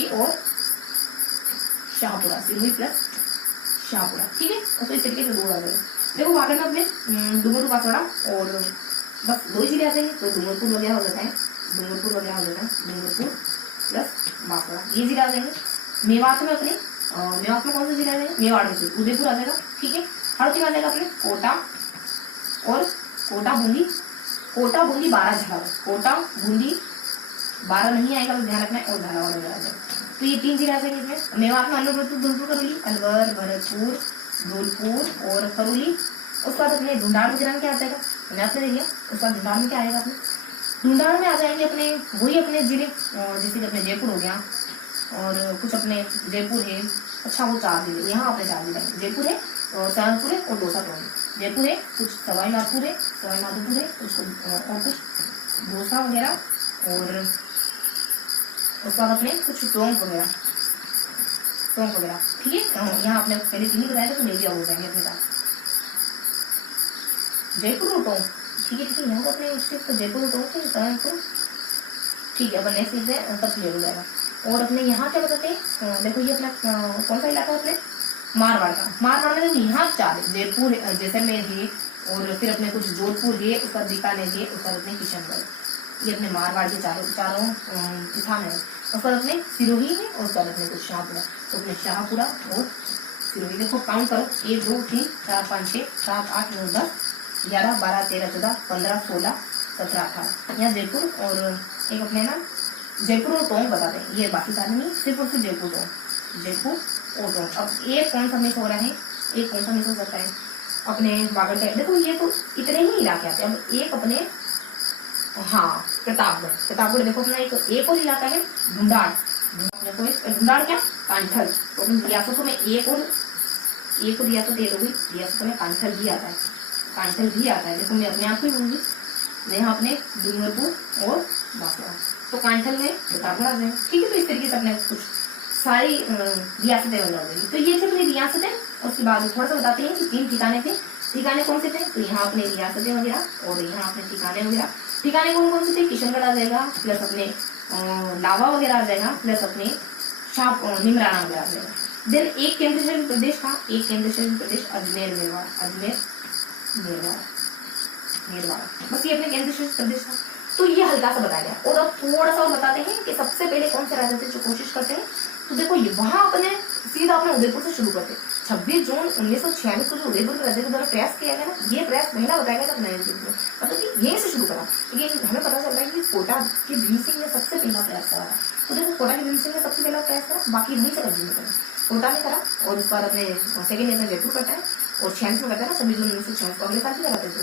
और शाहपुरा, सिरोही प्लस शाहपुरा, ठीक है। तो इस तरीके से दो आ जाएगा। देखो वहां में अपने डूंगरपुर बांसवाड़ा और बस दो जिले आ जाएंगे, तो डूंगरपुर वगैरह हो जाता है, डूंगरपुर वगैरह हो जाता है, डूंगरपुर प्लस बांसवाड़ा, ये जिले आ जाएंगे। मेवात में अपने मेवात में कौन सा जिला आ जाएगा, मेवाड़ में से उदयपुर आ जाएगा, ठीक है। हड़ौती में आ जाएगा अपने कोटा और कोटा बूंदी, कोटा बूंदी 12 झालावाड़, कोटा बूंदी 12 नहीं आएगा, तो ध्यान रखना है, और झालावाड़ वगैरह आ जाएगा। तो ये 3 जिले आ जाएंगे इसमें। मेवात में अलवर, धौलपुर, करौली, अलवर, भरतपुर, धौलपुर और करौली। उसके बाद अपने ढूंढाड़ वगैरह में क्या आ जाएगा, मैप में देखिए। उसके बाद ढूंढाड़ में क्या आएगा अपने, ढूंढाड़ में आ जाएंगे अपने वही अपने जिले, जैसे कि अपने जयपुर हो गया और कुछ अपने जयपुर है, अच्छा वो 4 जिले, यहाँ अपने 4 जिले जयपुर है और सहारनपुर है और दौसा टोंक है। जयपुर है, कुछ सवाई माधोपुर है, सवाई माधोपुर है और कुछ दौसा वगैरह, और उसके बाद अपने कुछ टोंक वगैरह, ठीक है। यहाँ अपने पहले 3 ही बताया था, तो मेरी हो जाएंगे अपने पास जयपुर और टोंक, ठीक है। ठीक है, यहाँ पर अपने जयपुर और टोंक है, सहारनपुर, ठीक है। अपन नेक्स्ट लिखते हैं, तब क्लियर हो जाएगा। और अपने यहाँ क्या बताते हैं, देखो ये अपना कौन सा इलाका है अपने मारवाड़ का, मारवाड़ में देखो यहाँ 4 है, जयपुर जैसलमेर है और फिर अपने कुछ जोधपुर है, उसका बीकानेर है, उसका अपने किशनगढ़, ये अपने मारवाड़ के चारों स्थान है। उसका अपने सिरोही है और उसका अपने कुछ शाहपुरा, तो अपने शाहपुरा और सिरोही। देखो काउंट करो, 1 2 3 4 5 6 7 8 9 10 11 12 13 14 15 16 17 18, यहाँ जयपुर और एक अपने ना जयपुर और टोंक बताते हैं, ये बाकी सारे नहीं, सिर्फ और सिर्फ जयपुर टोंक, जयपुर और टोंक। अब एक कौन सा मिस हो रहा है, एक कौन सा मिस हो सकता है अपने बागड़ का, देखो ये तो इतने ही इलाके आते हैं। अब एक अपने हाँ प्रतापगढ़ देखो अपना एक और इलाका है ढूंढाड़, देखो ढूंढाड़ क्या कांठल, तो रियासतों में एक और रियासत एक होगी, रियासतों में कांठल भी आता है, कांठल भी आता है। देखो मैं अपने आप ही बोलूंगी, यहाँ अपने डूंगरपुर और बांसवाड़ा, तो कांठल में प्रतापगढ़ आ जाएगा, ठीक है। तो इस तरीके से अपने कुछ सारी रियासतें बन जाएंगी। तो ये थे अपनी रियासतें। उसके बाद थोड़ा सा बताते हैं कि 3 ठिकाने थे, ठिकाने कौन से थे, तो यहाँ अपने रियासतें वगैरह और यहाँ अपने ठिकाने वगैरह। ठिकाने कौन कौन से थे, किशनगढ़ आ जाएगा, प्लस अपने लावा वगैरह आ जाएगा, प्लस अपने निमराना वगैरह आ जाएगा। देन एक केंद्र शासित प्रदेश था, एक केंद्र शासित प्रदेश अजमेर मेरवाड़ा, बस ये अपने केंद्र शासित प्रदेश था। तो ये हल्का सा बताया गया। और अब थोड़ा सा और बताते हैं कि सबसे पहले कौन से राजा थे जो कोशिश करते हैं, तो देखो ये वहां अपने सीधा अपने उदयपुर से शुरू करते हैं। 26 जून 1946 को जो उदयपुर के राजा के द्वारा प्रयास किया गया ना, ये प्रयास पहला बताया गया था नए युग में, मतलब कि यहीं से शुरू करा। लेकिन हमें पता चलता है कि कोटा के भीम सिंह ने सबसे पहला प्रयास करा। तो देखो कोटा के भीम सिंह ने सबसे पहला प्रयास करा, बाकी वहीं से कब्जे में करा, कोटा में करा। और उस बार अपने सेकेंड ईयर में जयपुर करता है और 46 में करता है ना, 26 जून 1946 को अगले साल भी कराते थे,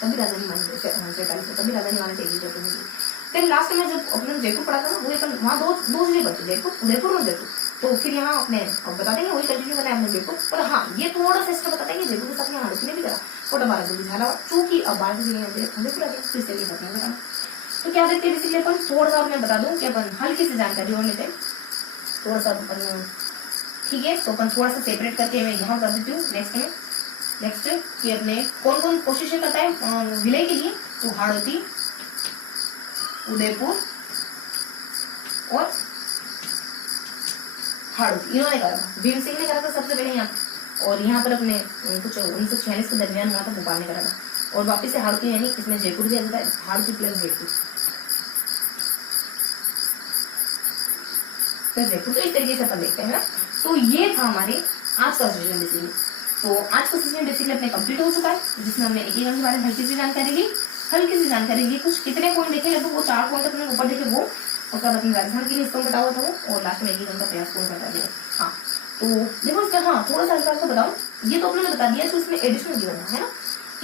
तभी राजधानी मानी 47 तभी राजधानी माने थे करते हैं। फिर लास्ट में जब अपने जयपुर पढ़ा था ना, वो अपन वहाँ दो चीजें पढ़ते, जयपुर उदयपुर और जयपुर। तो फिर यहाँ अपने बता देंगे वही कंटिन्यू करना है अपने जयपुर। पर हाँ ये थोड़ा सा इसका बताते हैं कि जयपुर के साथ में हड़ौती ने भी करा, कोटा 12 जल्दी झालावाड़, चूंकि अब 12 उदयपुर आ गया, तो इसलिए बताना बताना। तो क्या देखते हैं बेसिकली अपन, थोड़ा सा मैं बता दूं कि अपन हल्की सी जानकारी और लेते हैं थोड़ा सा, ठीक है। तो अपन थोड़ा सा सेपरेट करके मैं यहाँ बता देती हूँ। नेक्स्ट कि अपने कौन कौन कोशिशें करता है विलय के लिए, तो हाड़ौती, उदयपुर और हाड़ौती इन्होंने करा था। भीम सिंह ने करा था सबसे पहले यहाँ, और यहाँ पर अपने कुछ 1946 के दरमियान हुआ था, भोपाल ने करा था। और वापिस से हाड़ौती यानी इसमें जयपुर भी आ जाता है, हाड़ौती प्लस जयपुर। तो इस तरीके से अपन देखते हैं ना। तो ये था हमारे आज का सेशन बेसिकली। तो आज का सेशन बेसिकली अपने कंप्लीट हो चुका है, जिसमें हमने एक के बारे में हल्की सी जानकारी ली, कुछ कितने पॉइंट देखे, लगभग वो 4 पॉइंट अपने ऊपर देखे वो, और तब अपने राजस्थान के लिए इसको बता हुआ था वो, और लास्ट में एक का प्रयास कौन करता है। हाँ तो देखो इसका हाँ थोड़ा सा हल्का बताओ, ये तो अपने बता दिया, तो इसमें एडिशनल गिवन है ना।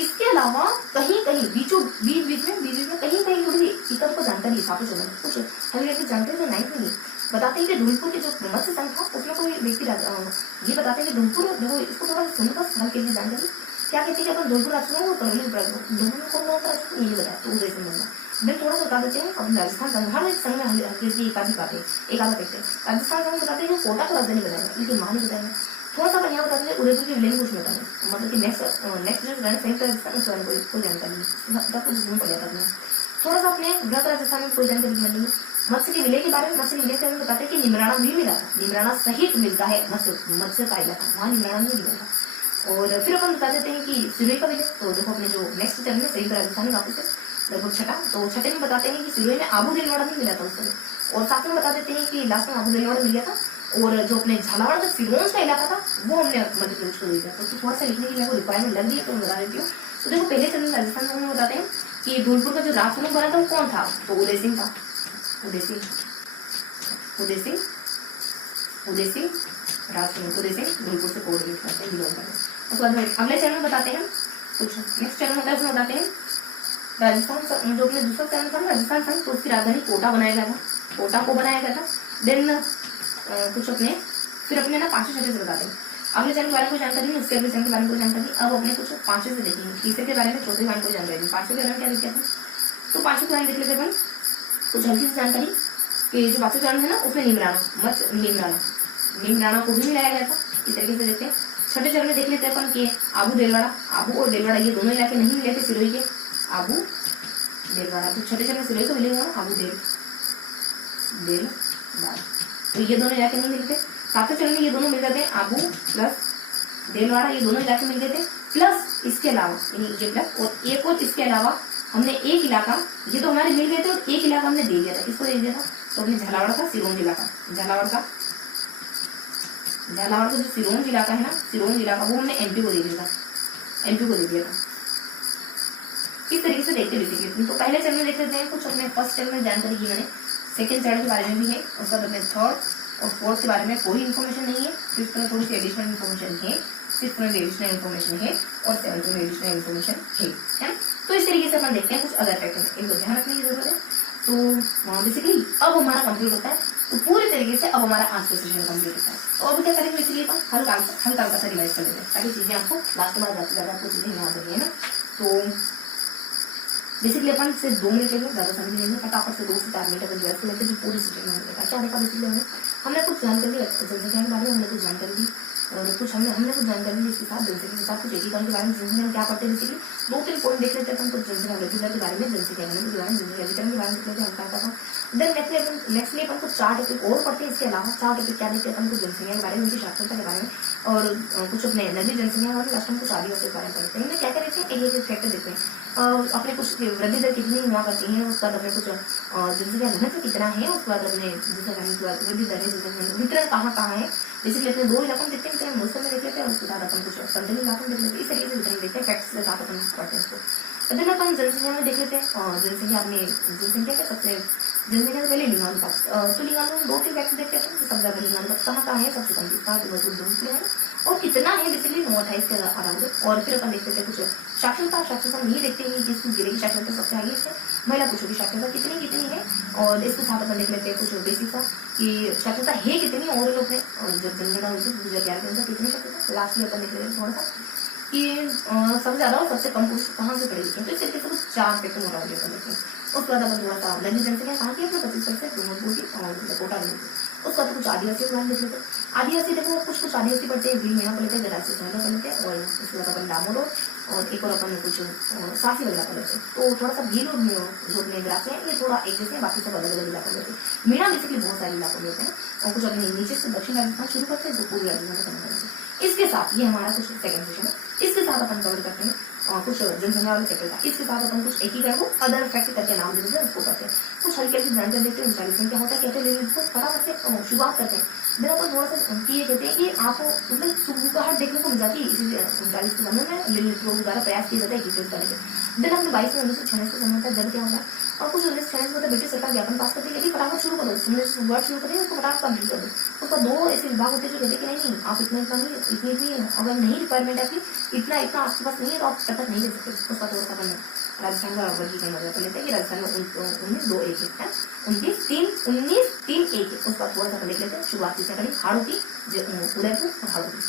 इसके अलावा कहीं कहीं बीच में कहीं थोड़ी इतर को जानकारी हिसाब से कुछ हल्की जानकारी जो 9th में बताते हैं कि धौलपुर के जो मत्स्य संघ था उसमें कोई व्यक्ति ये बताते हैं कि धौलपुर, देखो इसको थोड़ा सुनो बस हल्के की जानकारी क्या कहते हैं कि अपन धौलपुर राजपूत वो करौली धौलपुर कौन राजपूत ये बताया, तो उदय सिंह बनना। देन थोड़ा सा बता देते हैं अपन राजस्थान संघ, हर एक संघ में हल्की एकाधिक आते हैं, एक आधा देखते हैं। राजस्थान संघ बताते हैं कोटा को राजधानी बनाएगा, लेकिन मां नहीं बताएंगे। थोड़ा सा अपन यहाँ बताते हैं उदयपुर की विलेन कुछ बताएंगे, मतलब कि नेक्स्ट जो संयुक्त राजस्थान उसके बारे में कोई जानकारी नहीं, सब कुछ इसमें पड़ जाता है। थोड़ा सा अपने वृहत राजस्थान में कोई जानकारी मिलेंगे मत्स्य के विलय के बारे में। मत्स्य विलय के बारे में बताते हैं कि निमराना भी मिला था, निमराना सहित मिलता है मत्स्य का इलाका, वहाँ निमराना नहीं मिला था। और फिर अपन बता देते हैं कि सिरोही का विलय। तो देखो अपने जो नेक्स्ट चरण में संयुक्त राजस्थान में वापस है लगभग छठा, तो छठे में बताते हैं कि सिरोही में आबू देलवाड़ा भी मिला था उस समय। और साथ में बता देते हैं कि लास्ट में आबू देलवाड़ा मिल गया था, और जो अपने झालावाड़ का सिरोंज का इलाका था वो हमने मध्य प्रदेश को दे दिया। तो थोड़ा सा लिखने की मेरे को रिक्वायरमेंट लग रही है तो मैं बता देती हूँ। तो देखो पहले चरण में राजस्थान में बताते हैं कि धौलपुर का जो राजप्रमुख बना था वो कौन था, तो उदय सिंह था। उदय सिंह राजप्रमुख, उदय सिंह धौलपुर से कोऑर्डिनेट करते हैं बिलोंग करते हैं। उसके बाद अगले चरण में बताते हैं कुछ नेक्स्ट चरण होता है, उसमें बताते हैं राजस्थान जो अपने दूसरा चरण था राजस्थान संघ, तो उसकी राजधानी कोटा बनाया गया था, कोटा को बनाया गया था। देन कुछ अपने फिर अपने ना पांचवें छठे से बताते हैं। अगले चरण के बारे में कोई जानकारी नहीं, उसके अगले चरण के बारे में कोई जानकारी नहीं। अब अपने कुछ पांचवें से देखेंगे, तीसरे के बारे में, चौथे के बारे में कोई जानकारी नहीं। पांचवें के बारे में क्या देखते हैं, तो पांचवें के बारे में देख लेते हैं कुछ हल्की सी जानकारी कि जो पांचवें चरण है ना उसमें निमराना को भी मिलाया गया था। इस तरीके से देखते हैं। छठे चरण में देख लेते हैं अपन कि आबू और देलवाड़ा ये दोनों इलाके नहीं मिले थे सिरोही के, आबू देलवाड़ा। तो छठे चरण में सिरोही को मिलेगा ना आबू देलवाड़ा, तो ये दोनों इलाके नहीं मिलते। सातवें चरण में ये दोनों मिल गए थे, आबू प्लस देलवाड़ा, ये दोनों इलाके मिल गए थे। प्लस इसके अलावा ये प्लस और एक और इसके अलावा हमने एक इलाका, ये तो हमारे मिल गए थे और एक इलाका हमने दे दिया था। किसको दे दिया था, तो अपने झालावाड़ का सिरोंज इलाका, झालावाड़ का जो सिरोंज इलाका है ना, सिरोंज इलाका वो हमने एमपी को दे दिया था, इस तरीके से देखते बेसिकली। तो पहले चरण में देख लेते हैं कुछ अपने फर्स्ट चरण में जानकारी की मैंने, सेकंड चरण के बारे में भी है, उसके बाद अपने थर्ड और फोर्थ के बारे में कोई इन्फॉर्मेशन नहीं है, फिफ्थ में थोड़ी सी एडिशनल इन्फॉर्मेशन है, सिक्स्थ में एडिशनल इन्फॉर्मेशन है और सेवंथ में एडिशनल इन्फॉर्मेशन है ना। तो इस तरीके से अपन देखते हैं कुछ अदर फैक्टर, इनको ध्यान रखने की जरूरत है। तो बेसिकली अब हमारा कंप्लीट होता है, तो पूरी तरीके से अब हमारा आज का सेशन कंप्लीट होता है। तो अब क्या करेंगे, इसलिए हल्का सा रिवाइज कर देते हैं ताकि चीजें आपको लास्ट में जाते ज्यादा आपको चीजें याद रही है ना। तो बेसिकली अपन सिर्फ 2 मिनट लेंगे, ज्यादा समय नहीं, फटाफट से 2 से 4 मिनट अपन रिवाइज कर लेते हैं जो पूरी सेशन में देखा क्या देखा। बेसिकली हमने कुछ जानकारी जनसंख्या के बारे में हमने कुछ जानकारी दी और कुछ हमने कुछ जानकारी दी इसके साथ जनसंख्या के साथ कुछ एकीकरण के बारे में, जनसंख्या में क्या पढ़ते हैं। बेसिकली 2-3 पॉइंट देख लेते हैं अपन, कुछ जनसंख्या वृद्धि दर के बारे में, जनसंख्या घनत्व के बारे में, जनसंख्या वितरण के बारे में देख लेते हैं हम क्या था। देन नेक्स्ट अपन कुछ 4 टॉपिक और पढ़ते हैं। इसके अलावा 4 टॉपिक क्या देखते हैं अपन, कुछ जनसंख्या के बारे में, उनकी साक्षरता के बारे में और कुछ अपने नदी जनसंख्या और लास्ट में कुछ आदिवासी के बारे में पढ़ते हैं। इनमें क्या क्या देखते हैं, एक फैक्टर देखते हैं, अपने कुछ वृद्धि दर कितनी हुआ करती है, उसके बाद अपने कुछ जनसंख्या घनत्व कितना है, उसके बाद अपने वृद्धि दर वितरण कहाँ है। बेसिकली अपने 2 इलाकों में देखते हैं, मौसम में देख लेते हैं, उसके बाद अपन कुछ संतुलित इलाकों में देख लेते हैं। इस तरीके से वितरण देखते हैं, फैक्ट्स के साथ अपन पढ़ते हैं इसको। देन अपन जनसंख्या में देख लेते हैं, जनसंख्या के सबसे जनसंख्या से पहले लिंगानुपात, तो लिंगानुपात 2-3 फैक्टर देखते हैं। सबसे ज्यादा लिंगानुपात कहाँ है, सबसे कम कितना है और कितना है, बेसिकली 28 के अराउंड। और फिर अपन देखते थे कुछ साक्षरता नहीं देखते हैं जिसकी जिले की साक्षरता सबसे आगे है, महिला पुरुषों की साक्षरता कितनी है। और इसके साथ अपन देख लेते हैं कुछ बेसिक सा कि साक्षरता है कितनी और लोग में, और जब जनगणना हुई थी 2011 के अंदर कितनी साक्षरता। लास्ट में अपन देख लेते हैं थोड़ा सा कि सबसे ज्यादा और सबसे कम पुरुष कहाँ से पढ़े लिखे, तो इस तरीके से कुछ 4 फैक्टर मोटा हो जाता है। उसके बाद अपन थोड़ा सा नदी जनसंख्या कहाँ की अपना 25% डूंगरपुर की और कोटा में। उसके बाद कुछ आदिवासी के बारे में देख लेते हैं। आदिवासी देखो कुछ आदिवासी पढ़ते हैं, भील मेला पढ़ते हैं, गरासी सोना पढ़ते हैं और उसके बाद अपन डामोर और एक और अपन कुछ सासी वगैरह पढ़ते हैं। तो थोड़ा सा भील और जो अपने इलाके हैं ये थोड़ा एक जैसे, बाकी सब अलग अलग इलाकों में होते हैं। मीणा बेसिकली बहुत सारे इलाकों में होते हैं और कुछ अपने नीचे से दक्षिण राजस्थान शुरू करते हैं तो पूरी राजस्थान खत्म करते हैं। इसके साथ ये हमारा कुछ सेकंड सेशन है, इसके साथ अपन कवर करते हैं कुछ जनसंख्या वाले फैक्टर था। इसके साथ अपन कुछ एकीकरण को अदर फैक्टर करके नाम देते हैं, उसको करते हैं। कुछ हल्के हल्की जानकारी देते हैं, 39 क्या होता है कहते हैं, इसको फटाफट से शुरुआत करते हैं। मेरा तो थोड़ा सा ये कहते हैं कि आपको मतलब सुबह देखने को मिल जाती है, इसी 39 के समय में लिलित लोगों द्वारा प्रयास किया जाता है एकीकृत करने के। दिन हमने 22 में 1996 को समझता है जब क्या होता है और कुछ 1996 में ब्रिटिश सरकार ज्ञापन पास करती है कि फटाफट शुरू करो, शुरुआत शुरू करें उसको फटाफट कंप्लीट कर दो। उसका 2 ऐसे विभाग होते हैं जो कहते हैं कि नहीं आप इतनी अगर नहीं रिक्वायरमेंट है आपकी इतना आपके पास नहीं है तो आप तक नहीं दे सकते। उसका थोड़ा सा अपन राजस्थान का वर्गीकरण वगैरह लेते हैं कि राजस्थान में 19-2-1 है, 19-3-1 उसका थोड़ा सा देख लेते हैं। शुरुआत किसने करी, हाड़ों की, उदयपुर और हाड़ों की।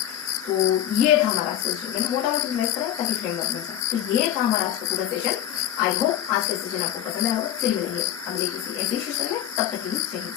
तो ये था हमारा सेशन, मोटा मोटा रिवाइज करें ताकि फ्रेमवर्क मिल जाए। तो ये था हमारा आज का पूरा सेशन। आई होप आज का सेशन आपको पसंद आया होगा। फिर मिलेंगे अगले किसी ऐसे सेशन में, तब तक के लिए चाहिए।